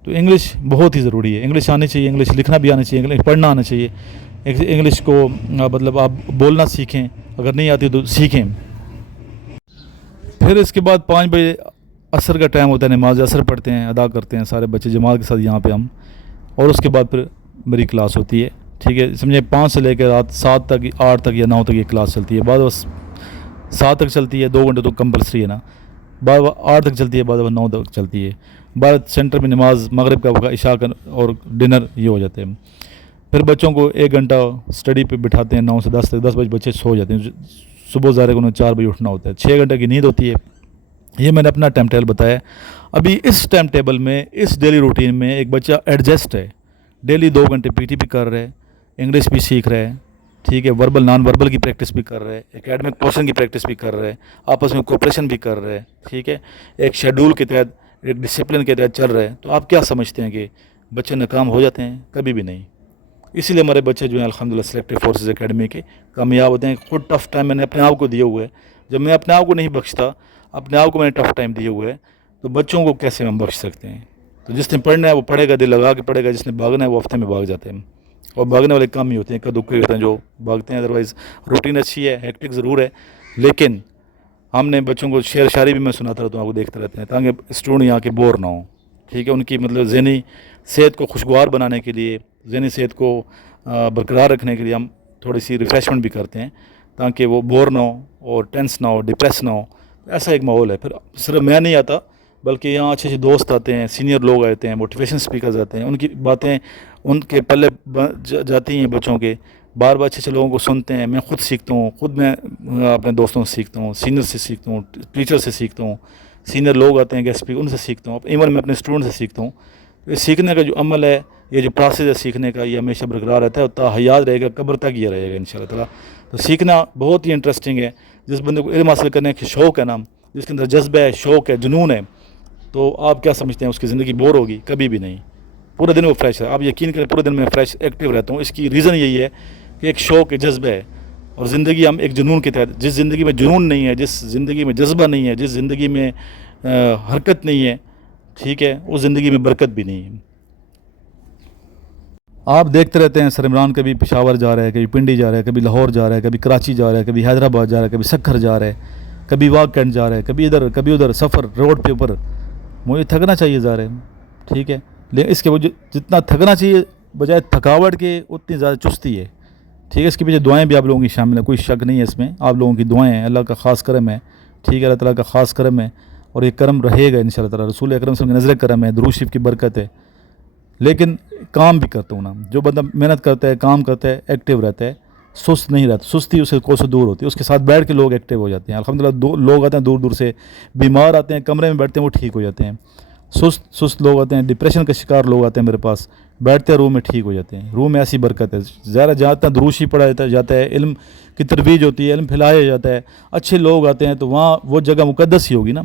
تو انگلش بہت ہی ضروری ہے. انگلش آنی چاہیے، انگلش لکھنا بھی آنا چاہیے، انگلش پڑھنا آنا چاہیے. انگلش کو مطلب آپ بولنا سیکھیں، اگر نہیں آتی تو سیکھیں. پھر اس کے بعد 5 بجے عصر کا ٹائم ہوتا ہے، نماز عصر پڑھتے ہیں، ادا کرتے ہیں سارے بچے جماعت کے ساتھ یہاں پہ ہم. اور اس کے بعد پھر میری کلاس ہوتی ہے، ٹھیک ہے. سمجھے 5 سے لے کے رات 7 تک، 8 تک یا 9 تک یہ کلاس چلتی ہے. بعد بس 7 تک چلتی ہے، 2 گھنٹے تو کمپلسری ہے نا. بعد 8 تک چلتی ہے، بعد 9 تک چلتی ہے. بعد سینٹر میں نماز مغرب کا وقت، عشاء کا اور ڈنر یہ ہو جاتے ہیں. پھر بچوں کو 1 گھنٹہ اسٹڈی پہ بٹھاتے ہیں 9 سے 10 تک. 10 بجے بچے سو جاتے ہیں. صبح ظاہر ہے کہ انہیں 4 بجے اٹھنا ہوتا ہے. 6 گھنٹے کی نیند ہوتی ہے. یہ میں نے اپنا ٹائم ٹیبل بتایا. ابھی اس ٹائم ٹیبل میں، اس ڈیلی روٹین میں ایک بچہ ایڈجسٹ ہے. ڈیلی 2 گھنٹے پی ٹی بھی کر رہے، انگلش بھی سیکھ رہے ہیں، ٹھیک ہے، وربل نان وربل کی پریکٹس بھی کر رہے، اکیڈمک پورشن کی پریکٹس بھی کر رہے، آپس میں کوپریشن بھی کر رہے، ٹھیک ہے، ایک شیڈول کے تحت، ایک ڈسپلن کے تحت چل رہے. تو آپ کیا سمجھتے ہیں کہ بچے ناکام ہو جاتے ہیں؟ کبھی بھی نہیں. اسی لیے ہمارے بچے جو ہیں الحمدللہ سلیکٹڈ فورسز اکیڈمی کے کامیاب ہوتے ہیں. خود ٹف ٹائم میں نے اپنے آپ کو دیے ہوئے ہے. جب میں اپنے آپ کو نہیں بخشتا، اپنے آپ کو میں نے ٹف ٹائم دیے ہوئے ہے، تو بچوں کو کیسے ہم بخش سکتے ہیں؟ تو جس نے پڑھنا ہے وہ پڑھے گا، دل لگا کے پڑھے گا. جس نے بھاگنا ہے وہ ہفتے میں بھاگ جاتے ہیں. اور بھاگنے والے کم ہی ہوتے ہیں، کدو ہوتے ہیں جو بھاگتے ہیں. ادروائز روٹین اچھی ہے، ہیکٹک ضرور ہے، لیکن ہم نے بچوں کو شعر شاعری بھی میں سناتا رہتا ہوں، آپ کو دیکھتے رہتے ہیں، تاکہ اسٹوڈنٹ یہاں کے بور نہ ہوں، ٹھیک ہے. ان کی مطلب ذہنی صحت کو خوشگوار بنانے کے لیے، ذہنی صحت کو برقرار رکھنے کے لیے ہم تھوڑی سی ریفریشمنٹ بھی کرتے ہیں، تاکہ وہ بور نہ ہو اور ٹینس نہ ہو، ڈپریس نہ ہو. ایسا ایک ماحول ہے. پھر صرف میں نہیں آتا، بلکہ یہاں اچھے اچھے دوست آتے ہیں، سینئر لوگ آتے ہیں، موٹیویشن اسپیکرز آتے ہیں. ان کی باتیں ان کے پلے جاتی ہیں بچوں کے. بار بار اچھے اچھے لوگوں کو سنتے ہیں. میں خود سیکھتا ہوں، خود میں اپنے دوستوں سے سیکھتا ہوں، سینئر سے سیکھتا ہوں، ٹیچر سے سیکھتا ہوں. سینئر لوگ آتے ہیں گیسٹ اسپیکر، ان سے سیکھتا ہوں. ایون میں اپنے اسٹوڈنٹ سے سیکھتا ہوں. یہ سیکھنے کا جو عمل ہے، یہ جو پروسیس ہے سیکھنے کا، یہ ہمیشہ برقرار رہتا ہے اور تا حیات رہے گا، قبر تک یہ رہے گا انشاءاللہ تعالیٰ. تو سیکھنا بہت ہی انٹرسٹنگ ہے. جس بندے کو علم حاصل کرنے کا شوق ہے نا، جس کے اندر جذبہ ہے، شوق ہے، جنون ہے، تو آپ کیا سمجھتے ہیں اس کی زندگی بور ہوگی؟ کبھی بھی نہیں. پورے دن وہ فریش ہے. آپ یقین کریں، پورے دن میں فریش ایکٹیو رہتا ہوں. اس کی ریزن یہی ہے کہ ایک شوق ہے، جذبہ ہے، اور زندگی ہم ایک جنون کے تحت. جس زندگی میں جنون نہیں ہے، جس زندگی میں جذبہ نہیں ہے، جس زندگی میں حرکت نہیں ہے، ٹھیک ہے، اس زندگی میں برکت بھی نہیں ہے. آپ دیکھتے رہتے ہیں سر عمران کبھی پشاور جا رہا ہے، کبھی پنڈی جا رہا ہے، کبھی لاہور جا رہا ہے، کبھی کراچی جا رہا ہے، کبھی حیدرآباد جا رہا ہے، کبھی سکھر جا رہا ہے، کبھی واگ کینٹ جا رہا ہے، کبھی ادھر کبھی ادھر، سفر روڈ پہ اوپر. مجھے تھکنا چاہیے ظاہر ہے، ٹھیک ہے، لیکن اس کے وجہ جتنا تھکنا چاہیے بجائے تھکاوٹ کے اتنی زیادہ چستی ہے، ٹھیک ہے. اس کے پیچھے دعائیں بھی آپ لوگوں کی شامل ہیں، کوئی شک نہیں ہے اس میں. آپ لوگوں کی دعائیں ہیں، اللہ کا خاص کرم ہے، ٹھیک ہے، اللہ تعالیٰ کا خاص کرم ہے، اور یہ کرم رہے گا انشاءاللہ تعالیٰ. رسول اکرم صلی اللہ علیہ وسلم کی نظر کرم ہے، درود شریف کی برکت ہے. لیکن کام بھی کرتا ہوں نا. جو بندہ محنت کرتا ہے، کام کرتا ہے، ایکٹیو رہتا ہے، سست نہیں رہتا. سستی اسے کو سے دور ہوتی ہے. اس کے ساتھ بیٹھ کے لوگ ایکٹیو ہو جاتے ہیں الحمدللہ. لوگ آتے ہیں دور دور سے، بیمار آتے ہیں، کمرے میں بیٹھتے ہیں، وہ ٹھیک ہو جاتے ہیں. سست لوگ آتے ہیں، ڈپریشن کا شکار لوگ آتے ہیں میرے پاس، بیٹھتے ہیں روم میں، ٹھیک ہو جاتے ہیں. روم میں ایسی برکت ہے. ظاہر جہاں تک دروشی پڑھا جاتا ہے، علم کی ترویج ہوتی ہے، علم پھیلایا جاتا ہے، اچھے لوگ آتے ہیں، تو وہاں وہ جگہ مقدس ہی ہوگی نا.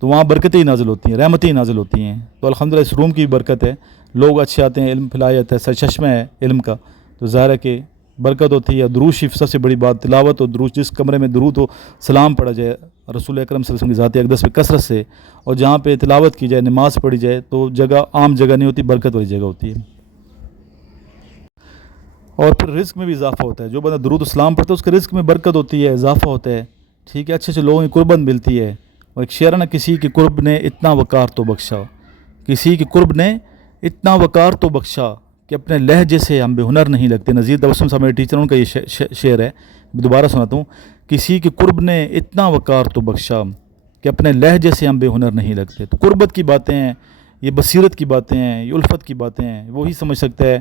تو وہاں برکتیں ہی نازل ہوتی ہیں، رحمتیں ہی نازل ہوتی ہیں. تو الحمدللہ اس روم کی برکت ہے. لوگ اچھے آتے ہیں، علم پھیلایا جاتا ہے، سرچشمہ ہے علم کا، تو ظاہر ہے کہ برکت ہوتی ہے. درود شریف سب سے بڑی بات، تلاوت و درود. جس کمرے میں درود و سلام پڑھا جائے رسول اکرم صلی اللہ علیہ وسلم کی ذات اقدس پہ کثرت سے، اور جہاں پہ تلاوت کی جائے، نماز پڑھی جائے، تو جگہ عام جگہ نہیں ہوتی، برکت والی جگہ ہوتی ہے. اور پھر رزق میں بھی اضافہ ہوتا ہے. جو بندہ درود و سلام پڑھتا ہے اس کے رزق میں برکت ہوتی ہے، اضافہ ہوتا ہے، ٹھیک ہے، اچھے اچھے لوگوں کی قربت ملتی ہے. اور ایک شعر ہے نا، کسی کی قرب نے اتنا وقار تو بخشا، کسی کی قرب نے اتنا وقار تو بخشا کہ اپنے لہجے سے ہم بے ہنر نہیں لگتے. نذیر تبسم صاحب میرے ٹیچر، ان کا یہ شعر ہے، دوبارہ سناتا ہوں. کسی کی قرب نے اتنا وقار تو بخشا کہ اپنے لہجے سے ہم بے ہنر نہیں لگتے. تو قربت کی باتیں ہیں، یہ بصیرت کی باتیں ہیں، یہ الفت کی باتیں ہیں. وہی سمجھ سکتا ہے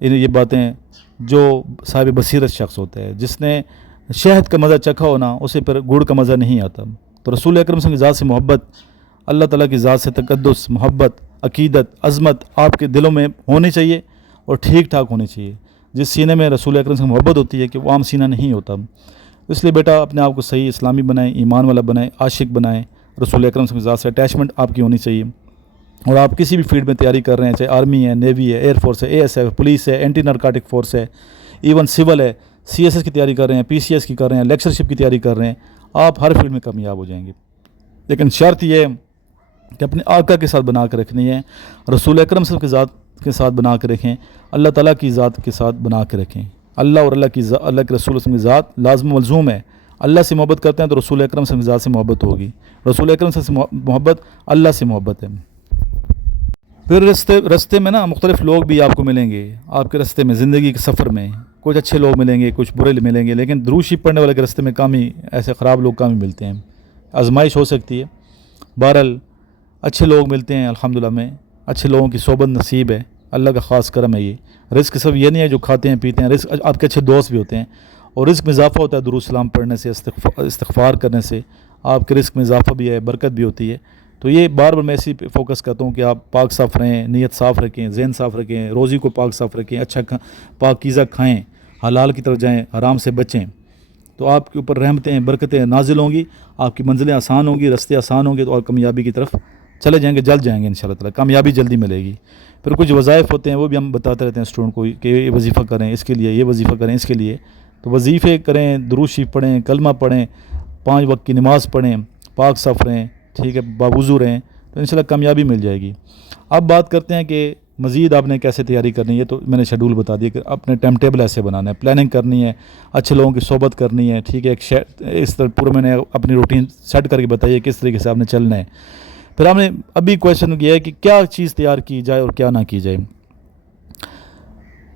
یہ باتیں جو صاحب بصیرت شخص ہوتا ہے. جس نے شہد کا مزہ چکھا ہونا، اسے پر گڑ کا مزہ نہیں آتا. تو رسول اکرم صلی اللہ علیہ وسلم کی ذات سے محبت، اللہ تعالیٰ کی ذات سے تقدس، محبت، عقیدت، عظمت آپ کے دلوں میں ہونی چاہیے اور ٹھیک ٹھاک ہونی چاہیے. جس سینے میں رسول اکرم سے محبت ہوتی ہے کہ وہ عام سینہ نہیں ہوتا. اس لیے بیٹا اپنے آپ کو صحیح اسلامی بنائیں، ایمان والا بنائیں، عاشق بنائیں. رسول اکرم صلی اللہ علیہ وسلم کی ذات سے اٹیچمنٹ آپ کی ہونی چاہیے. اور آپ کسی بھی فیلڈ میں تیاری کر رہے ہیں، چاہے آرمی ہے، نیوی ہے، ایئر فورس ہے، اے ایس ہے، پولیس ہے، اینٹی نارکوٹک فورس ہے، ایون سول ہے، سی ایس ایس کی تیاری کر رہے ہیں، پی سی ایس کی کر رہے ہیں، لیکچرشپ کی تیاری کر رہے ہیں، آپ ہر فیلڈ میں کامیاب ہو جائیں گے. لیکن شرط یہ ہے کہ اپنے آقا کے ساتھ بنا کے رکھنی ہے، رسول اکرم صلی اللہ علیہ وسلم کی ذات کے ساتھ بنا کے رکھیں، اللہ تعالیٰ کی ذات کے ساتھ بنا کے رکھیں. اللہ اور اللہ کے رسول صلی اللہ علیہ وسلم کی ذات لازم و ملزوم ہے. اللہ سے محبت کرتے ہیں تو رسول اکرم صلی اللہ علیہ وسلم کی ذات سے محبت ہوگی. رسول اکرم صلی اللہ علیہ وسلم سے محبت اللہ سے محبت ہے. پھر رستے میں نا مختلف لوگ بھی آپ کو ملیں گے. آپ کے رستے میں، زندگی کے سفر میں کچھ اچھے لوگ ملیں گے، کچھ برے ملیں گے. لیکن درود شریف پڑھنے والے کے رستے میں کام ہی ایسے خراب لوگ کام ہی ملتے ہیں. آزمائش ہو سکتی ہے. بہرحال اچھے لوگ ملتے ہیں الحمدللہ. میں اچھے لوگوں کی صحبت نصیب ہے، اللہ کا خاص کرم ہے. یہ رزق صرف یہ نہیں ہے جو کھاتے ہیں پیتے ہیں، رزق آپ کے اچھے دوست بھی ہوتے ہیں. اور رزق میں اضافہ ہوتا ہے درود سلام پڑھنے سے، استغفار کرنے سے. آپ کے رزق میں اضافہ بھی ہے، برکت بھی ہوتی ہے. تو یہ بار بار میں اسی پہ فوکس کرتا ہوں کہ آپ پاک صاف رہیں، نیت صاف رکھیں، ذہن صاف رکھیں، روزی کو پاک صاف رکھیں، اچھا پاکیزہ کھائیں، حلال کی طرف جائیں، حرام سے بچیں. تو آپ کے اوپر رحمتیں، برکتیں نازل ہوں گی، آپ کی منزلیں آسان ہوں گی، رستے آسان ہوں گے، تو اور کامیابی کی طرف چلے جائیں گے، جلد جائیں گے انشاءاللہ تعالیٰ. کامیابی جلدی ملے گی. پھر کچھ وظائف ہوتے ہیں، وہ بھی ہم بتاتے رہتے ہیں اسٹوڈنٹ کو کہ یہ وظیفہ کریں اس کے لیے، یہ وظیفہ کریں اس کے لیے. تو وظیفے کریں، درود شریف پڑھیں، کلمہ پڑھیں، 5 وقت کی نماز پڑھیں، پاک صاف رہیں، ٹھیک ہے، باوضو رہیں، تو انشاءاللہ کامیابی مل جائے گی. اب بات کرتے ہیں کہ مزید آپ نے کیسے تیاری کرنی ہے. تو میں نے شیڈول بتا دیا کہ اپنے ٹائم ٹیبل ایسے بنانا ہے، پلاننگ کرنی ہے، اچھے لوگوں کی صحبت کرنی ہے، ٹھیک ہے. اس طرح پورے میں نے اپنی روٹین سیٹ کر کے بتائی ہے کس طریقے سے آپ نے چلنا ہے. پھر ہم نے ابھی کویشچن کیا ہے کہ کیا چیز تیار کی جائے اور کیا نہ کی جائے.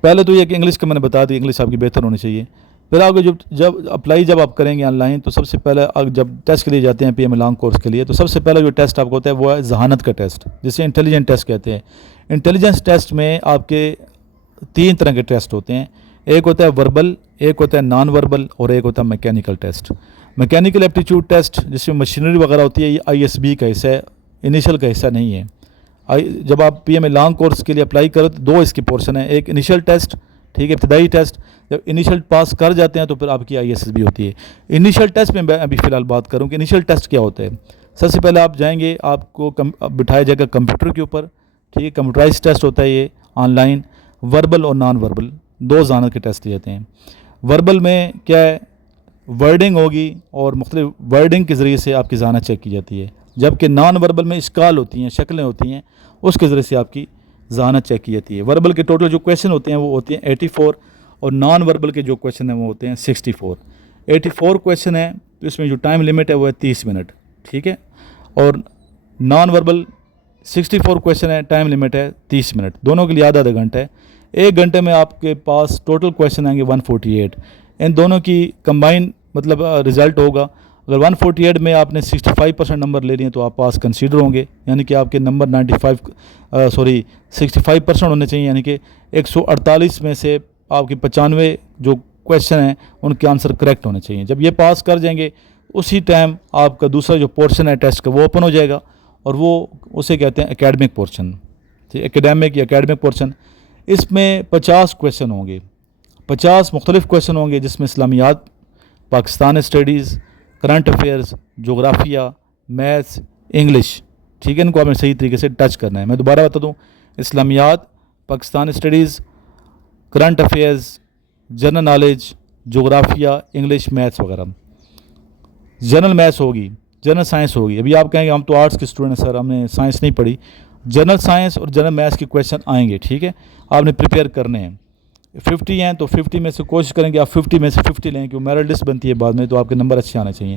پہلے تو یہ کہ انگلش کا میں نے بتا دی، انگلش آپ کی بہتر ہونی چاہیے. پھر آپ جب آپ کریں گے آن لائن، تو سب سے پہلے جب ٹیسٹ کے لیے جاتے ہیں پی ایم لانگ کورس کے لیے، تو سب سے پہلا جو ٹیسٹ آپ کو ہوتا ہے وہ ہے ذہانت کا ٹیسٹ، جسے انٹیلیجنٹ ٹیسٹ کہتے ہیں. انٹیلیجنس ٹیسٹ میں آپ کے 3 طرح کے ٹیسٹ ہوتے ہیں. ایک ہوتا ہے وربل، ایک ہوتا ہے نان وربل، اور ایک ہوتا ہے mechanical test. Mechanical aptitude test جس میں مشینری وغیرہ ہوتی ہے، یہ ISB کا حصہ ہے، انیشل کا حصہ نہیں ہے. جب آپ پی ایم لانگ کورس کے لیے اپلائی کرو تو 2 اس کے پورشن ہیں. ایک انیشل ٹیسٹ، ٹھیک ہے، ابتدائی ٹیسٹ. جب انیشل پاس کر جاتے ہیں تو پھر آپ کی ISSB ہوتی ہے. انیشل ٹیسٹ میں ابھی فی الحال بات کروں کہ انیشل ٹیسٹ کیا ہوتا ہے. سب سے پہلے آپ جائیں گے، آپ کو بٹھایا جائے گا کمپیوٹر کے اوپر، ٹھیک ہے. کمپیوٹرائز ٹیسٹ ہوتا ہے یہ آن لائن. وربل اور نان وربل 2 ذہانت کے ٹیسٹ دیتے ہیں. وربل میں کیا ہے، ورڈنگ ہوگی اور مختلف ورڈنگ کے ذریعے سے آپ کی ذہانت چیک کی جاتی ہے. جبکہ نان وربل میں اشکال ہوتی ہیں، شکلیں ہوتی ہیں، اس کے ذریعے سے آپ کی ذہانت چیک کی جاتی ہے. وربل کے ٹوٹل جو کویشچن ہوتے ہیں وہ ہوتے ہیں 84، اور نان وربل کے جو کویشچن ہیں وہ ہوتے ہیں 64. 84 کویشچن ہیں تو اس میں جو ٹائم لمٹ ہے وہ ہے 30 منٹ، ٹھیک ہے. اور نان وربل 64 کویشچن ہے، ٹائم لمٹ ہے 30 منٹ. دونوں کے لیے آدھا گھنٹہ ہے. 1 گھنٹے میں آپ کے پاس ٹوٹل کویشچن آئیں گے 148. ان دونوں کی کمبائن مطلب رزلٹ ہوگا. اگر 148 میں آپ نے 65% نمبر لے لیے تو آپ پاس کنسیڈر ہوں گے، یعنی کہ آپ کے نمبر 65% ہونے چاہیے، یعنی کہ 148 میں سے آپ کے 95 جو کویشچن ہیں ان کے آنسر کریکٹ ہونے چاہیے. جب یہ پاس کر جائیں گے اسی ٹائم آپ کا دوسرا جو پورشن ہے ٹیسٹ کا وہ اوپن ہو جائے گا، اور وہ اسے کہتے ہیں اکیڈمک پورشن، ٹھیک، اکیڈمک پورشن. اس میں 50 کویشچن ہوں گے، 50 مختلف کویشچن ہوں گے، جس میں اسلامیات، پاکستان اسٹڈیز، کرنٹ افیئرز، جغرافیہ، میتھس، انگلش، ٹھیک ہے. ان کو آپ نے صحیح طریقے سے ٹچ کرنا ہے. میں دوبارہ بتا دوں، اسلامیات، Pakistan studies, current affairs, general knowledge, جغرافیہ، انگلش، میتھس وغیرہ. جنرل میتھس ہوگی، جنرل سائنس ہوگی. ابھی آپ کہیں گے ہم تو آرٹس کے اسٹوڈنٹ ہیں سر، ہم نے سائنس نہیں پڑھی. جنرل سائنس اور جنرل میتھس کے کویشچن آئیں گے، ٹھیک ہے. آپ نے پریپیئر کرنے ہیں. 50 ہیں تو 50 میں سے کوشش کریں گے آپ 50 میں سے 50 لیں، کہ وہ میرٹ لسٹ بنتی ہے بعد میں، تو آپ کے نمبر اچھے آنے چاہیے.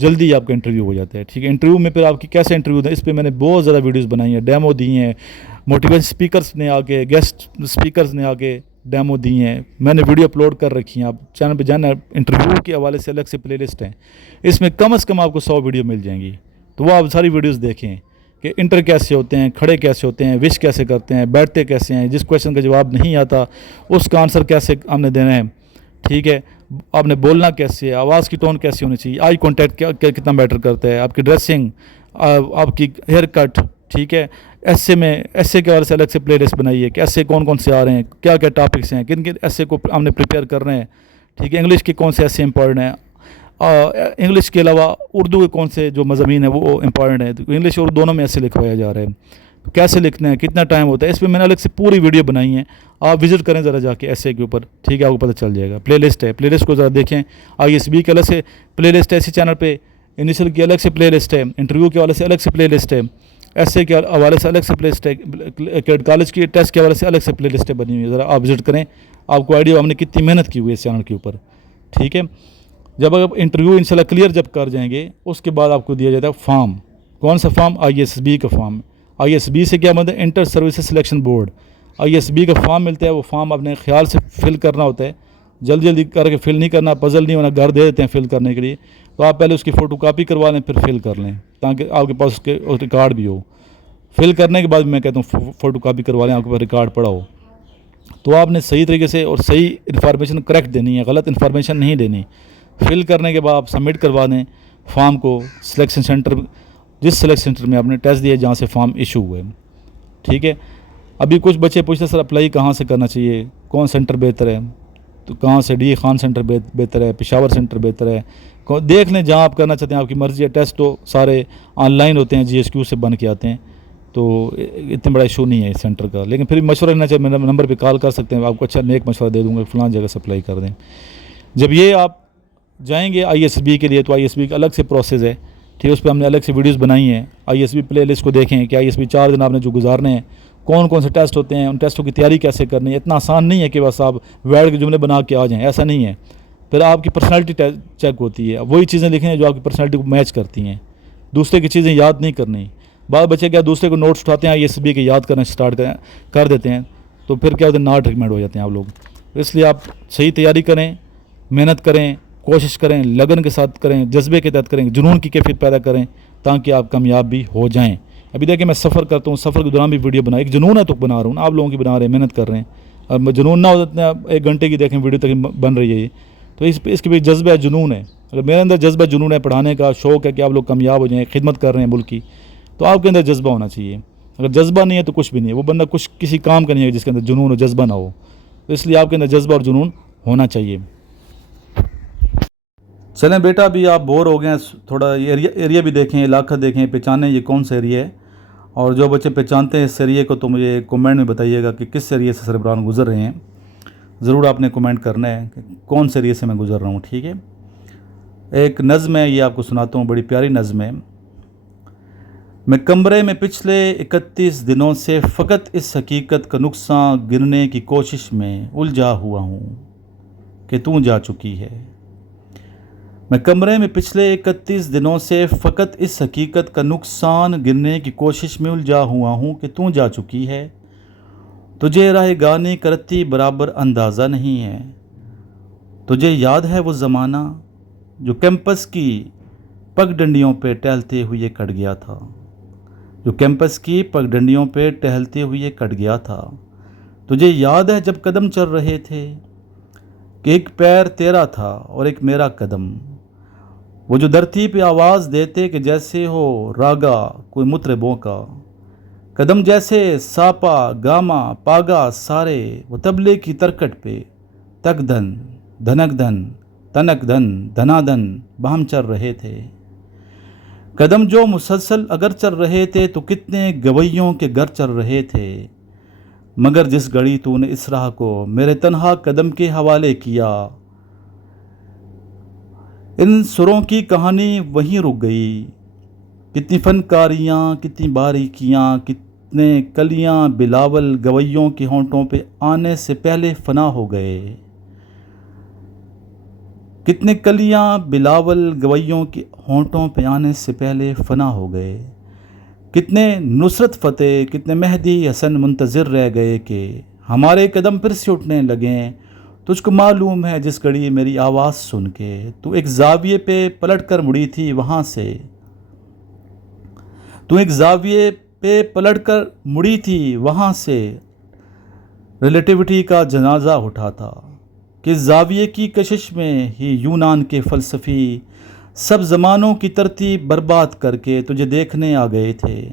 جلدی آپ کا انٹرویو ہو جاتا ہے. ٹھیک ہے. انٹرویو میں پھر آپ کی کیسے انٹرویو ہے، اس پہ میں نے بہت زیادہ ویڈیوز بنائی ہیں، ڈیمو دی ہیں، موٹیویشن اسپیکرس نے آ کے، گیسٹ اسپیکرز نے آ کے ڈیمو دی ہیں، میں نے ویڈیو اپلوڈ کر رکھی ہیں. آپ چینل پہ جانا، انٹرویو کے حوالے سے الگ سے پلے لسٹ ہیں، اس میں کم از کم آپ کو 100 ویڈیو مل جائیں گی. تو وہ آپ ساری ویڈیوز دیکھیں کہ انٹر کیسے ہوتے ہیں، کھڑے کیسے ہوتے ہیں، وش کیسے کرتے ہیں، بیٹھتے کیسے ہیں، جس کویشچن کا جواب نہیں آتا اس کا آنسر کیسے ہم نے دینا ہے. ٹھیک ہے. آپ نے بولنا کیسے ہے، آواز کی ٹون کیسی ہونی چاہیے، آئی کانٹیکٹ کتنا میٹر کرتا ہے، آپ کی ڈریسنگ، آپ کی ہیئر کٹ. ٹھیک ہے. ایسے کے حوالے سے الگ سے پلے لسٹ بنائیے کہ ایسے کون کون سے آ رہے ہیں، کیا کیا ٹاپکس ہیں، کن کن ایسے کو ہم نے پریپیئر کرنا ہے. ٹھیک ہے. انگلش کے کون سے ایسے امپورٹنٹ ہیں، انگلش کے علاوہ اردو کے کون سے جو مضامین ہیں وہ امپورٹنٹ ہیں. تو انگلش اور دونوں میں ایسے لکھوایا جا رہا ہے، کیسے لکھنا ہے، کتنا ٹائم ہوتا ہے. اس پہ میں نے الگ سے پوری ویڈیو بنائی ہیں، آپ وزٹ کریں ذرا جا کے ایسے کے اوپر. ٹھیک ہے. آپ کو پتہ چل جائے گا. پلے لسٹ ہے، پلے لسٹ کو ذرا دیکھیں. ISB کے الگ سے پلے لسٹ ہے اسی چینل پہ، انیشل کی الگ سے پلے لسٹ ہے، انٹرویو کے حوالے سے الگ سے پلے لسٹ ہے، ایسے کے حوالے سے الگ سے پلے لسٹ ہے، کالج کی ٹیسٹ کے حوالے سے الگ سے پلے لسٹیں بنی ہوئی ہے. ذرا آپ وزٹ کریں، آپ کو آئیڈیا ہم نے کتنی محنت کی ہوئی ہے اس چینل کے اوپر. ٹھیک ہے. جب آپ انٹرویو انشاءاللہ کلیئر جب کر جائیں گے، اس کے بعد آپ کو دیا جاتا ہے فارم. کون سا فارم؟ ISB کا فارم. ISB سے کیا مطلب؟ Inter services selection board. ISB کا فارم ملتا ہے، وہ فارم اپنے خیال سے فل کرنا ہوتا ہے، جلدی جلدی کر کے فل نہیں کرنا، پزل نہیں ہونا، گھر دے دیتے ہیں فل کرنے کے لیے. تو آپ پہلے اس کی فوٹو کاپی کروا لیں، پھر فل کر لیں تاکہ آپ کے پاس اس کے ریکارڈ بھی ہو. فل کرنے کے بعد میں کہتا ہوں فوٹو کاپی کروا لیں، آپ کے پاس ریکارڈ پڑا ہو. تو آپ نے صحیح طریقے سے اور صحیح انفارمیشن کریکٹ دینی ہے، غلط انفارمیشن نہیں دینی. فل کرنے کے بعد آپ سبمٹ کروا دیں فارم کو سلیکشن سینٹر، جس سلیکشن سینٹر میں آپ نے ٹیسٹ دیا جہاں سے فارم ایشو ہوئے. ٹھیک ہے. ابھی کچھ بچے پوچھتے سر اپلائی کہاں سے کرنا چاہیے، کون سینٹر بہتر ہے، تو کہاں سے DA خان سینٹر بہتر ہے، پشاور سینٹر بہتر ہے. دیکھ لیں جہاں آپ کرنا چاہتے ہیں، آپ کی مرضی ہے. ٹیسٹ تو سارے آن لائن ہوتے ہیں، GSQ سے بن کے آتے ہیں، تو اتنا بڑا ایشو نہیں ہے اس سینٹر کا. لیکن پھر مشورہ لینا چاہیے، میرے نمبر پہ کال کر سکتے ہیں، آپ کو اچھا نیک مشورہ دے دوں گا، فلان جگہ سے اپلائی کر دیں. جب یہ آپ جائیں گے ISB کے لیے، تو ISB کا الگ سے پروسیس ہے. ٹھیک ہے. اس پہ ہم نے الگ سے ویڈیوز بنائی ہیں. ISB پلے لسٹ کو دیکھیں کہ ISB 4 دن آپ نے جو گزارنے ہیں، کون کون سے ٹیسٹ ہوتے ہیں، ان ٹیسٹوں کی تیاری کیسے کرنی ہے. اتنا آسان نہیں ہے کہ بس آپ ویڈ کے جملے بنا کے آ جائیں، ایسا نہیں ہے. پھر آپ کی پرسنالٹی چیک ہوتی ہے، وہی چیزیں لکھیں جو آپ کی پرسنالٹی کو میچ کرتی ہیں، دوسرے کی چیزیں یاد نہیں کرنی. بعض بچے کیا دوسرے کو نوٹس اٹھاتے ہیں، ISB کے یاد کرنا اسٹارٹ کر دیتے ہیں، تو پھر کیا ہوتا ہے، ناٹ ریکمینڈ ہو جاتے ہیں آپ لوگ. اس لیے آپ صحیح تیاری کریں، محنت کریں، کوشش کریں، لگن کے ساتھ کریں، جذبے کے تحت کریں، جنون کی کیفیت پیدا کریں تاکہ آپ کامیاب بھی ہو جائیں. ابھی دیکھیں میں سفر کرتا ہوں، سفر کے دوران بھی ویڈیو بنا، ایک جنون ہے تو بنا رہا ہوں، آپ لوگوں کی بنا رہے ہیں، محنت کر رہے ہیں. اور جنون نہ ہو جاتا ہے 1 گھنٹے کی دیکھیں ویڈیو تک بن رہی ہے یہ، تو اس کے بھی جذبہ ہے، جنون ہے. اگر میرے اندر جذبہ جنون ہے، پڑھانے کا شوق ہے کہ آپ لوگ کامیاب ہو جائیں، خدمت کر رہے ہیں ملک کی، تو آپ کے اندر جذبہ ہونا چاہیے. اگر جذبہ نہیں ہے تو کچھ بھی نہیں ہے، وہ بندہ کسی کام کا نہیں ہے جس کے اندر جنون اور جذبہ نہ ہو. تو اس لیے آپ کے اندر جذبہ اور جنون ہونا چاہیے. چلیں بیٹا، ابھی آپ بور ہو گئے ہیں، تھوڑا ایریا بھی دیکھیں، علاقہ دیکھیں، پہچانیں یہ کون سا ایریا ہے. اور جو بچے پہچانتے ہیں اس ایریا کو تو مجھے کمنٹ میں بتائیے گا کہ کس ایریا سے سربراہ گزر رہے ہیں. ضرور آپ نے کمنٹ کرنا ہے کہ کون سے ایریا سے میں گزر رہا ہوں. ٹھیک ہے. ایک نظم ہے، یہ آپ کو سناتا ہوں، بڑی پیاری نظم ہے. میں کمرے میں پچھلے 31 دنوں سے فقط اس حقیقت کا نقصان گننے کی کوشش میں الجھا ہوا ہوں کہ تو جا چکی ہے. میں کمرے میں پچھلے 31 دنوں سے فقط اس حقیقت کا نقصان گننے کی کوشش میں الجھا ہوا ہوں کہ تو جا چکی ہے. تجھے راہ گانے کرتی برابر اندازہ نہیں ہے. تجھے یاد ہے وہ زمانہ جو کیمپس کی پگڈنڈیوں پہ ٹہلتے ہوئے کٹ گیا تھا، جو کیمپس کی پگڈنڈیوں پہ ٹہلتے ہوئے کٹ گیا تھا. تجھے یاد ہے جب قدم چل رہے تھے کہ ایک پیر تیرا تھا اور ایک میرا قدم، وہ جو دھرتی پہ آواز دیتے کہ جیسے ہو راگا کوئی مطربوں کا، قدم جیسے ساپا گاما پاگا سارے، وہ تبلے کی ترکٹ پہ تک دھن دھنک دھن تنک دھن دھنا دھن باہم چل رہے تھے. قدم جو مسلسل اگر چل رہے تھے تو کتنے گویوں کے گھر چل رہے تھے، مگر جس گھڑی تو نے اس راہ کو میرے تنہا قدم کے حوالے کیا، ان سروں کی کہانی وہیں رک گئی. کتنی فنکاریاں، کتنی باریکیاں، کتنے کلیاں بلاول گویوں کے ہونٹوں پہ آنے سے پہلے فنا ہو گئے. کتنے کلیاں بلاول گویوں کے ہونٹوں پہ آنے سے پہلے فنا ہو گئے، کتنے نصرت فتح، کتنے مہدی حسن منتظر رہ گئے کہ ہمارے قدم پھر سے اٹھنے لگیں۔ تجھ کو معلوم ہے جس گھڑی میری آواز سن کے تو ایک زاویے پہ پلٹ کر مڑی تھی وہاں سے، تو ایک زاویے پہ پلٹ کر مڑی تھی وہاں سے، ریلیٹیوٹی کا جنازہ اٹھا تھا کہ زاویے کی کشش میں ہی یونان کے فلسفی سب زمانوں کی ترتیب برباد کر کے تجھے دیکھنے آ گئے تھے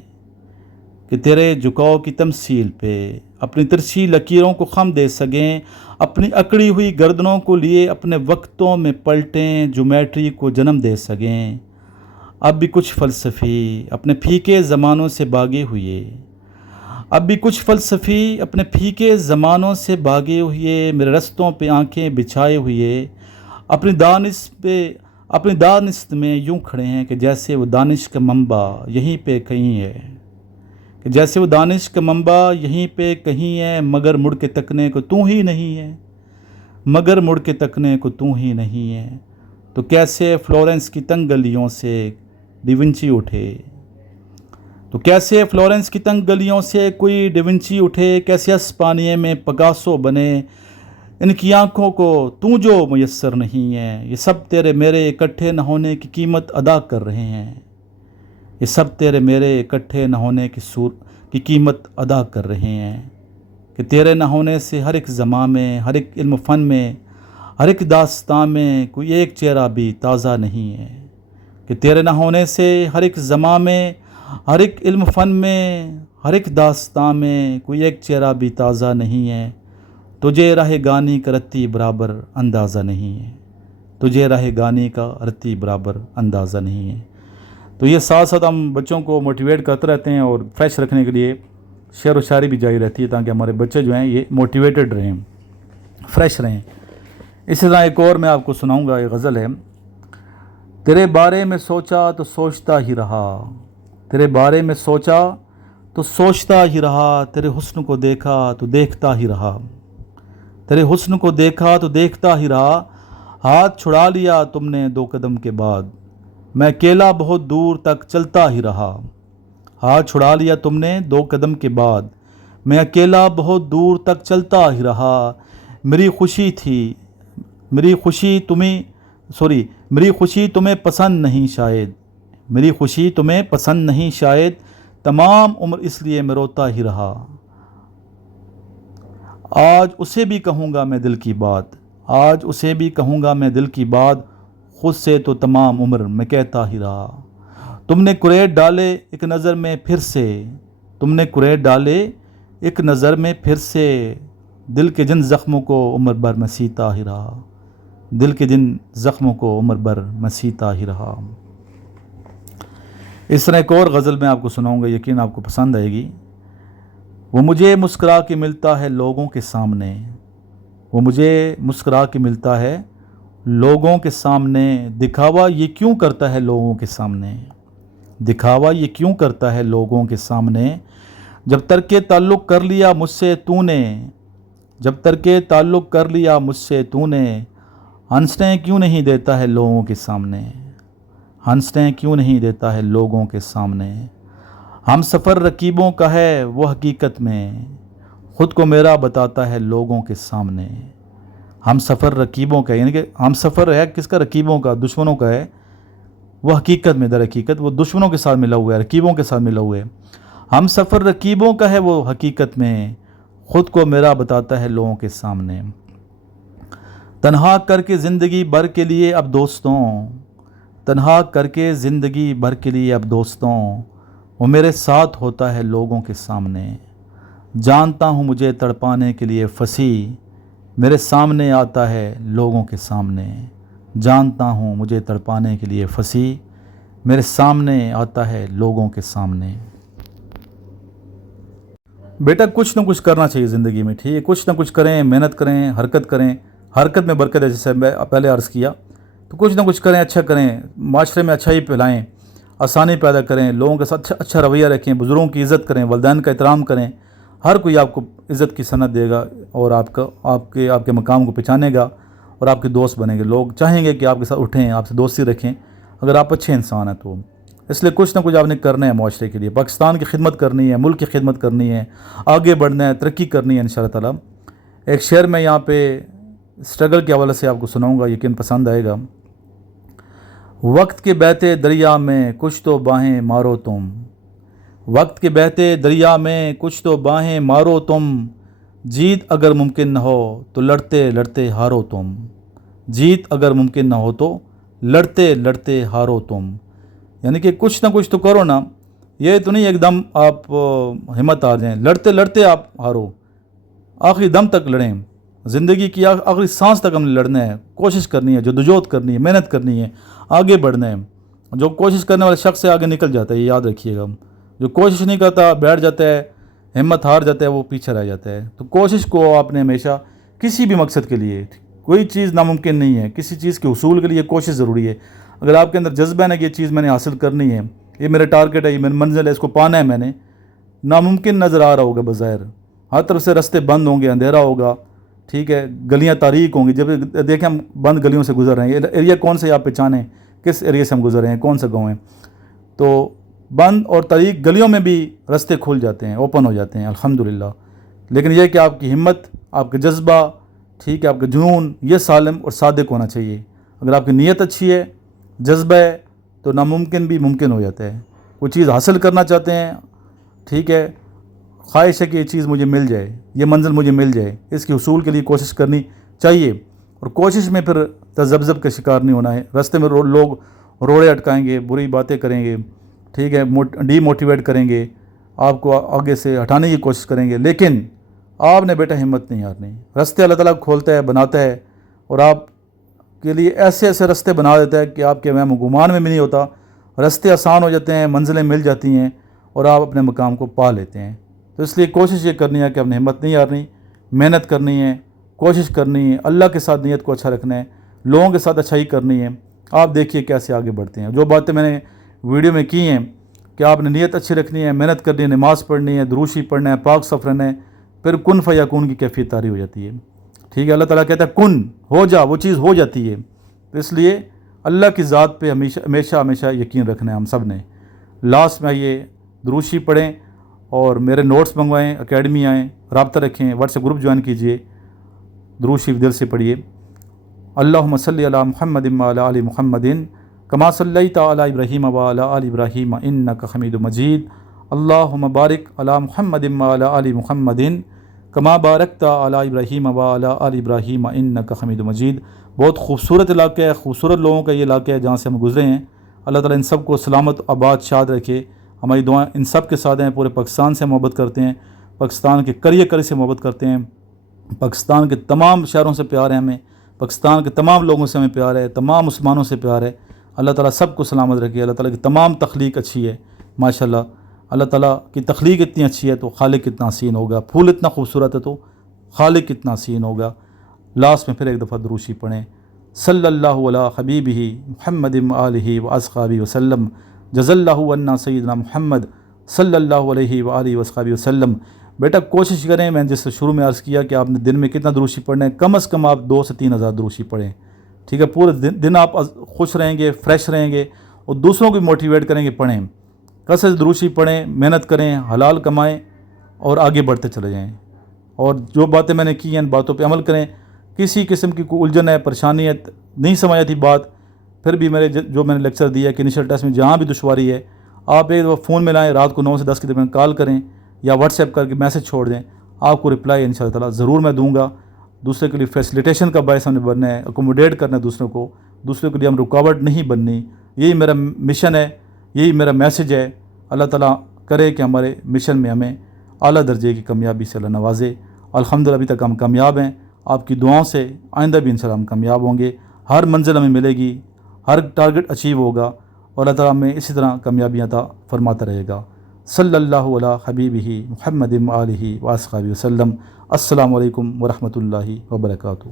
کہ تیرے جھکاؤ کی تمثیل پہ اپنی ترچھی لکیروں کو خم دے سکیں، اپنی اکڑی ہوئی گردنوں کو لیے اپنے وقتوں میں پلٹیں، جیومیٹری کو جنم دے سکیں۔ اب بھی کچھ فلسفی اپنے پھیکے زمانوں سے باغے ہوئے، اب بھی کچھ فلسفی اپنے پھیکے زمانوں سے بھاگے ہوئے، میرے رستوں پہ آنکھیں بچھائے ہوئے اپنی دانست میں یوں کھڑے ہیں کہ جیسے وہ دانش کا منبع یہیں پہ کہیں ہے، کہ جیسے وہ دانش کا منبع یہیں پہ کہیں ہے، مگر مڑ کے تکنے کو تو ہی نہیں ہے، مگر مڑ کے تکنے کو تو ہی نہیں ہے۔ تو کیسے فلورنس کی تنگ گلیوں سے ڈیونچی اٹھے، تو کیسے فلورنس کی تنگ گلیوں سے کوئی ڈیونچی اٹھے، کیسے اسپانیے میں پکاسو بنے، ان کی آنکھوں کو تو جو میسر نہیں ہے، یہ سب تیرے میرے اکٹھے نہ ہونے کی قیمت ادا کر رہے ہیں، یہ سب تیرے میرے اکٹھے نہ ہونے کی قیمت ادا کر رہے ہیں، کہ تیرے نہ ہونے سے ہر ایک زمان میں، ہر ایک علم فن میں، ہر ایک داستان میں کوئی ایک چہرہ بھی تازہ نہیں ہے، کہ تیرے نہ ہونے سے ہر ایک زمان میں، ہر ایک علم فن میں، ہر ایک داستان میں کوئی ایک چہرہ بھی تازہ نہیں ہے، تجھے راہ گانی کا رتی برابر اندازہ نہیں ہے، تجھے راہ گانی کا رتی برابر اندازہ نہیں ہے۔ تو یہ ساتھ ساتھ ہم بچوں کو موٹیویٹ کرتے رہتے ہیں اور فریش رکھنے کے لیے شعر و شاعری بھی جاری رہتی ہے تاکہ ہمارے بچے جو ہیں یہ موٹیویٹڈ رہیں، فریش رہیں۔ اسی طرح ایک اور میں آپ کو سناؤں گا، ایک غزل ہے۔ تیرے بارے میں سوچا تو سوچتا ہی رہا، تیرے بارے میں سوچا تو سوچتا ہی رہا، تیرے حسن کو دیکھا تو دیکھتا ہی رہا، تیرے حسن کو دیکھا تو دیکھتا ہی رہا، ہاتھ چھڑا لیا تم نے 2 قدم کے بعد، میں اکیلا بہت دور تک چلتا ہی رہا، ہاتھ چھڑا لیا تم نے 2 قدم کے بعد، میں اکیلا بہت دور تک چلتا ہی رہا، میری خوشی تمہیں پسند نہیں شاید، میری خوشی تمہیں پسند نہیں شاید، تمام عمر اس لیے میں روتا ہی رہا، آج اسے بھی کہوں گا میں دل کی بات، آج اسے بھی کہوں گا میں دل کی بات، خود سے تو تمام عمر میں کہتا ہی رہا، تم نے کریٹ ڈالے ایک نظر میں پھر سے، تم نے کریٹ ڈالے ایک نظر میں پھر سے، دل کے جن زخموں کو عمر بھر میں سیتا ہی رہا، دل کے جن زخموں کو عمر بھر میں سیتا ہی رہا۔ اس طرح ایک اور غزل میں آپ کو سناؤں گا، یقین آپ کو پسند آئے گی۔ وہ مجھے مسکرا کے ملتا ہے لوگوں کے سامنے، وہ مجھے مسکرا کے ملتا ہے لوگوں کے سامنے، دکھاوا یہ کیوں کرتا ہے لوگوں کے سامنے، دکھاوا یہ کیوں کرتا ہے لوگوں کے سامنے، جب ترک تعلق کر لیا مجھ سے تو نے، جب ترک تعلق کر لیا مجھ سے تو نے، ہنسنے کیوں نہیں دیتا ہے لوگوں کے سامنے، ہنسنے کیوں نہیں دیتا ہے لوگوں کے سامنے، ہم سفر رقیبوں کا ہے وہ حقیقت میں، خود کو میرا بتاتا ہے لوگوں کے سامنے، ہم سفر رقیبوں کا، یعنی کہ ہم سفر ہے کس کا؟ رقیبوں کا، دشمنوں کا ہے، وہ حقیقت میں، در حقیقت وہ دشمنوں کے ساتھ ملا ہوا ہے، رقیبوں کے ساتھ ملا ہوا ہے، ہم سفر رقیبوں کا ہے وہ حقیقت میں، خود کو میرا بتاتا ہے لوگوں کے سامنے، تنہا کر کے زندگی بھر کے لیے اب دوستوں، تنہا کر کے زندگی بھر کے لیے اب دوستوں، وہ میرے ساتھ ہوتا ہے لوگوں کے سامنے، جانتا ہوں مجھے تڑپانے کے لیے پھنسی، میرے سامنے آتا ہے لوگوں کے سامنے، جانتا ہوں مجھے تڑپانے کے لیے پھنسی، میرے سامنے آتا ہے لوگوں کے سامنے۔ بیٹا کچھ نہ کچھ کرنا چاہیے زندگی میں، ٹھیک ہے، کچھ نہ کچھ کریں، محنت کریں، حرکت کریں، حرکت میں برکت ہے، جیسے میں پہلے عرض کیا، تو کچھ نہ کچھ کریں، اچھا کریں، معاشرے میں اچھائی پھیلائیں، آسانی پیدا کریں، لوگوں کے ساتھ اچھا رویہ رکھیں، بزرگوں کی عزت کریں، والدین کا احترام کریں، ہر کوئی آپ کو عزت کی سند دے گا اور آپ کے مقام کو پہچانے گا اور آپ کے دوست بنیں گے، لوگ چاہیں گے کہ آپ کے ساتھ اٹھیں، آپ سے دوستی رکھیں اگر آپ اچھے انسان ہیں تو۔ اس لیے کچھ نہ کچھ آپ نے کرنا ہے معاشرے کے لیے، پاکستان کی خدمت کرنی ہے، ملک کی خدمت کرنی ہے، آگے بڑھنا ہے، ترقی کرنی ہے انشاءاللہ تعالیٰ۔ ایک شعر میں یہاں پہ اسٹرگل کے حوالے سے آپ کو سناؤں گا، یقین پسند آئے گا۔ وقت کے بہتے دریا میں کچھ تو باہیں مارو تم، وقت کے بہتے دریا میں کچھ تو باہیں مارو تم، جیت اگر ممکن نہ ہو تو لڑتے لڑتے ہارو تم، جیت اگر ممکن نہ ہو تو لڑتے لڑتے ہارو تم۔ یعنی کہ کچھ نہ کچھ تو کرو نا، یہ تو نہیں ایک دم آپ ہمت ہار جائیں، لڑتے لڑتے آپ ہارو، آخری دم تک لڑیں، زندگی کی آخری سانس تک ہم نے لڑنا ہے، کوشش کرنی ہے، جدوجہد کرنی ہے، محنت کرنی ہے، آگے بڑھنا ہے۔ جو کوشش کرنے والے شخص سے آگے نکل جاتا ہے، یہ یاد رکھیے گا۔ جو کوشش نہیں کرتا بیٹھ جاتا ہے، ہمت ہار جاتا ہے، وہ پیچھے رہ جاتا ہے۔ تو کوشش کو آپ نے ہمیشہ کسی بھی مقصد کے لیے، کوئی چیز ناممکن نہیں ہے، کسی چیز کے حصول کے لیے کوشش ضروری ہے۔ اگر آپ کے اندر جذبہ ہے نا کہ یہ چیز میں نے حاصل کرنی ہے، یہ میرا ٹارگٹ ہے، یہ میری منزل ہے، اس کو پانا ہے میں نے، ناممکن نظر آ رہا ہوگا بظاہر، ہر طرف سے راستے بند ہوں گے، اندھیرا ہوگا، ٹھیک ہے، گلیاں تاریک ہوں گی، جب دیکھیں ہم بند گلیوں سے گزر رہے ہیں، ایریا کون سے آپ پہچانیں کس ایریا سے ہم گزر رہے ہیں، کون سا گاؤں ہے، تو بند اور تاریک گلیوں میں بھی راستے کھل جاتے ہیں، اوپن ہو جاتے ہیں الحمدللہ۔ لیکن یہ کہ آپ کی ہمت، آپ کا جذبہ، ٹھیک ہے، آپ کا جنون، یہ سالم اور صادق ہونا چاہیے۔ اگر آپ کی نیت اچھی ہے، جذبہ ہے، تو ناممکن بھی ممکن ہو جاتا ہے۔ کوئی چیز حاصل کرنا چاہتے ہیں، ٹھیک ہے، خواہش ہے کہ یہ چیز مجھے مل جائے، یہ منزل مجھے مل جائے، اس کے حصول کے لیے کوشش کرنی چاہیے، اور کوشش میں پھر تذبذب کا شکار نہیں ہونا ہے۔ راستے میں لوگ روڑے اٹکائیں گے، بری باتیں کریں گے، ٹھیک ہے، ڈی موٹیویٹ کریں گے، آپ کو آگے سے ہٹانے کی کوشش کریں گے، لیکن آپ نے بیٹا ہمت نہیں ہارنی۔ راستے اللہ تعالیٰ کھولتا ہے، بناتا ہے، اور آپ کے لیے ایسے ایسے راستے بنا دیتا ہے کہ آپ کے وہم و گمان میں بھی نہیں ہوتا، راستے آسان ہو جاتے ہیں، منزلیں مل جاتی ہیں، اور آپ اپنے مقام کو پا لیتے ہیں۔ تو اس لیے کوشش یہ کرنی ہے کہ اپنی ہمت نہیں ہارنی، محنت کرنی ہے، کوشش کرنی ہے، اللہ کے ساتھ نیت کو اچھا رکھنا ہے، لوگوں کے ساتھ اچھائی کرنی ہے۔ آپ دیکھیے کیسے آگے بڑھتے ہیں۔ جو باتیں میں نے ویڈیو میں کی ہیں کہ آپ نے نیت اچھی رکھنی ہے، محنت کرنی ہے، نماز پڑھنی ہے، دروشی پڑھنا ہے، پاک صف رہنا ہے، پھر کن فیکون کی کیفیت طاری ہو جاتی ہے، ٹھیک ہے۔ اللہ تعالیٰ کہتا ہے کن ہو جا، وہ چیز ہو جاتی ہے۔ تو اس لیے اللہ کی ذات پہ ہمیشہ ہمیشہ یقین رکھنا ہے ہم سب نے۔ لاسٹ میں یہ دروشی پڑھیں اور میرے نوٹس منگوائیں، اکیڈمی آئیں، رابطہ رکھیں، واٹس ایپ گروپ جوائن کیجئے، دروشی دل سے پڑھیے۔ اللہم صلی علی محمد وعلی آل محمد کما صلیت علی ابراہیم وعلی آل ابراہیم انک حمید مجید، اللہم بارک علی محمد وعلی آل محمد کما بارکت علی ابراہیم وعلی آل ابراہیم انک حمید مجید۔ بہت خوبصورت علاقہ ہے، خوبصورت لوگوں کا یہ علاقہ ہے جہاں سے ہم گزرے ہیں۔ اللہ تعالیٰ ان سب کو سلامت آباد شاد رکھے۔ ہماری دعائیں ان سب کے ساتھ ہیں۔ پورے پاکستان سے محبت کرتے ہیں، پاکستان کے قریے سے محبت کرتے ہیں، پاکستان کے تمام شہروں سے پیار ہے ہمیں، پاکستان کے تمام لوگوں سے ہمیں پیار ہے، تمام مسلمانوں سے پیار ہے۔ اللہ تعالیٰ سب کو سلامت رکھے۔ اللہ تعالیٰ کی تمام تخلیق اچھی ہے ماشاءاللہ۔ اللہ تعالیٰ کی تخلیق اتنی اچھی ہے تو خالق کتنا حسین ہوگا، پھول اتنا خوبصورت ہے تو خالق کتنا حسین ہوگا۔ لاسٹ میں پھر ایک دفعہ دروشی پڑھیں، صلی اللہ علی حبیبہ محمد آلہ و اصحابہ وسلم، جزا اللہ عنا سیدنا محمد صلی اللہ علیہ وآلہ وصحبہ وسلم۔ بیٹا کوشش کریں، میں جس سے شروع میں عرض کیا کہ آپ نے دن میں کتنا دروشی پڑھنا ہے، کم از کم آپ 2 سے 3 ہزار دروشی پڑھیں، ٹھیک ہے۔ پورے دن آپ خوش رہیں گے، فریش رہیں گے، اور دوسروں کو موٹیویٹ کریں گے پڑھیں، کثرت دروشی پڑھیں، محنت کریں، حلال کمائیں، اور آگے بڑھتے چلے جائیں۔ اور جو باتیں میں نے کی ہیں ان باتوں پہ عمل کریں۔ کسی قسم کی کوئی الجھن ہے، پریشانی ہے، نہیں سمجھ آتی بات، پھر بھی جو میں نے لیکچر دیا کہ انیشل ٹیسٹ میں جہاں بھی دشواری ہے، آپ ایک دفعہ فون میں لائیں، رات کو 9 سے 10 کے درمیان کال کریں یا واٹس ایپ کر کے میسج چھوڑ دیں، آپ کو رپلائی انشاءاللہ تعالیٰ ضرور میں دوں گا۔ دوسرے کے لیے فیسلیٹیشن کا باعث ہم نے بننا ہے، اکوموڈیٹ کرنا ہے دوسروں کو، دوسروں کے لیے ہم رکاوٹ نہیں بننی۔ یہی میرا مشن ہے، یہی میرا میسج ہے۔ اللہ تعالیٰ کرے کہ ہمارے مشن میں ہمیں اعلیٰ درجے کی کامیابی سے اللہ نوازے۔ الحمدللہ ابھی تک ہم کامیاب ہیں، آپ کی دعاؤں سے آئندہ بھی انشاءاللہ ہم کامیاب ہوں گے، ہر منزل ہمیں ملے گی، ہر ٹارگٹ اچیو ہوگا، اور اللہ تعالیٰ ہمیں اسی طرح کامیابیاں عطا فرماتا رہے گا۔ صلی اللہ علی حبیبہ محمد آلہ و اصحابہ وسلم۔ السلام علیکم ورحمۃ اللہ وبرکاتہ۔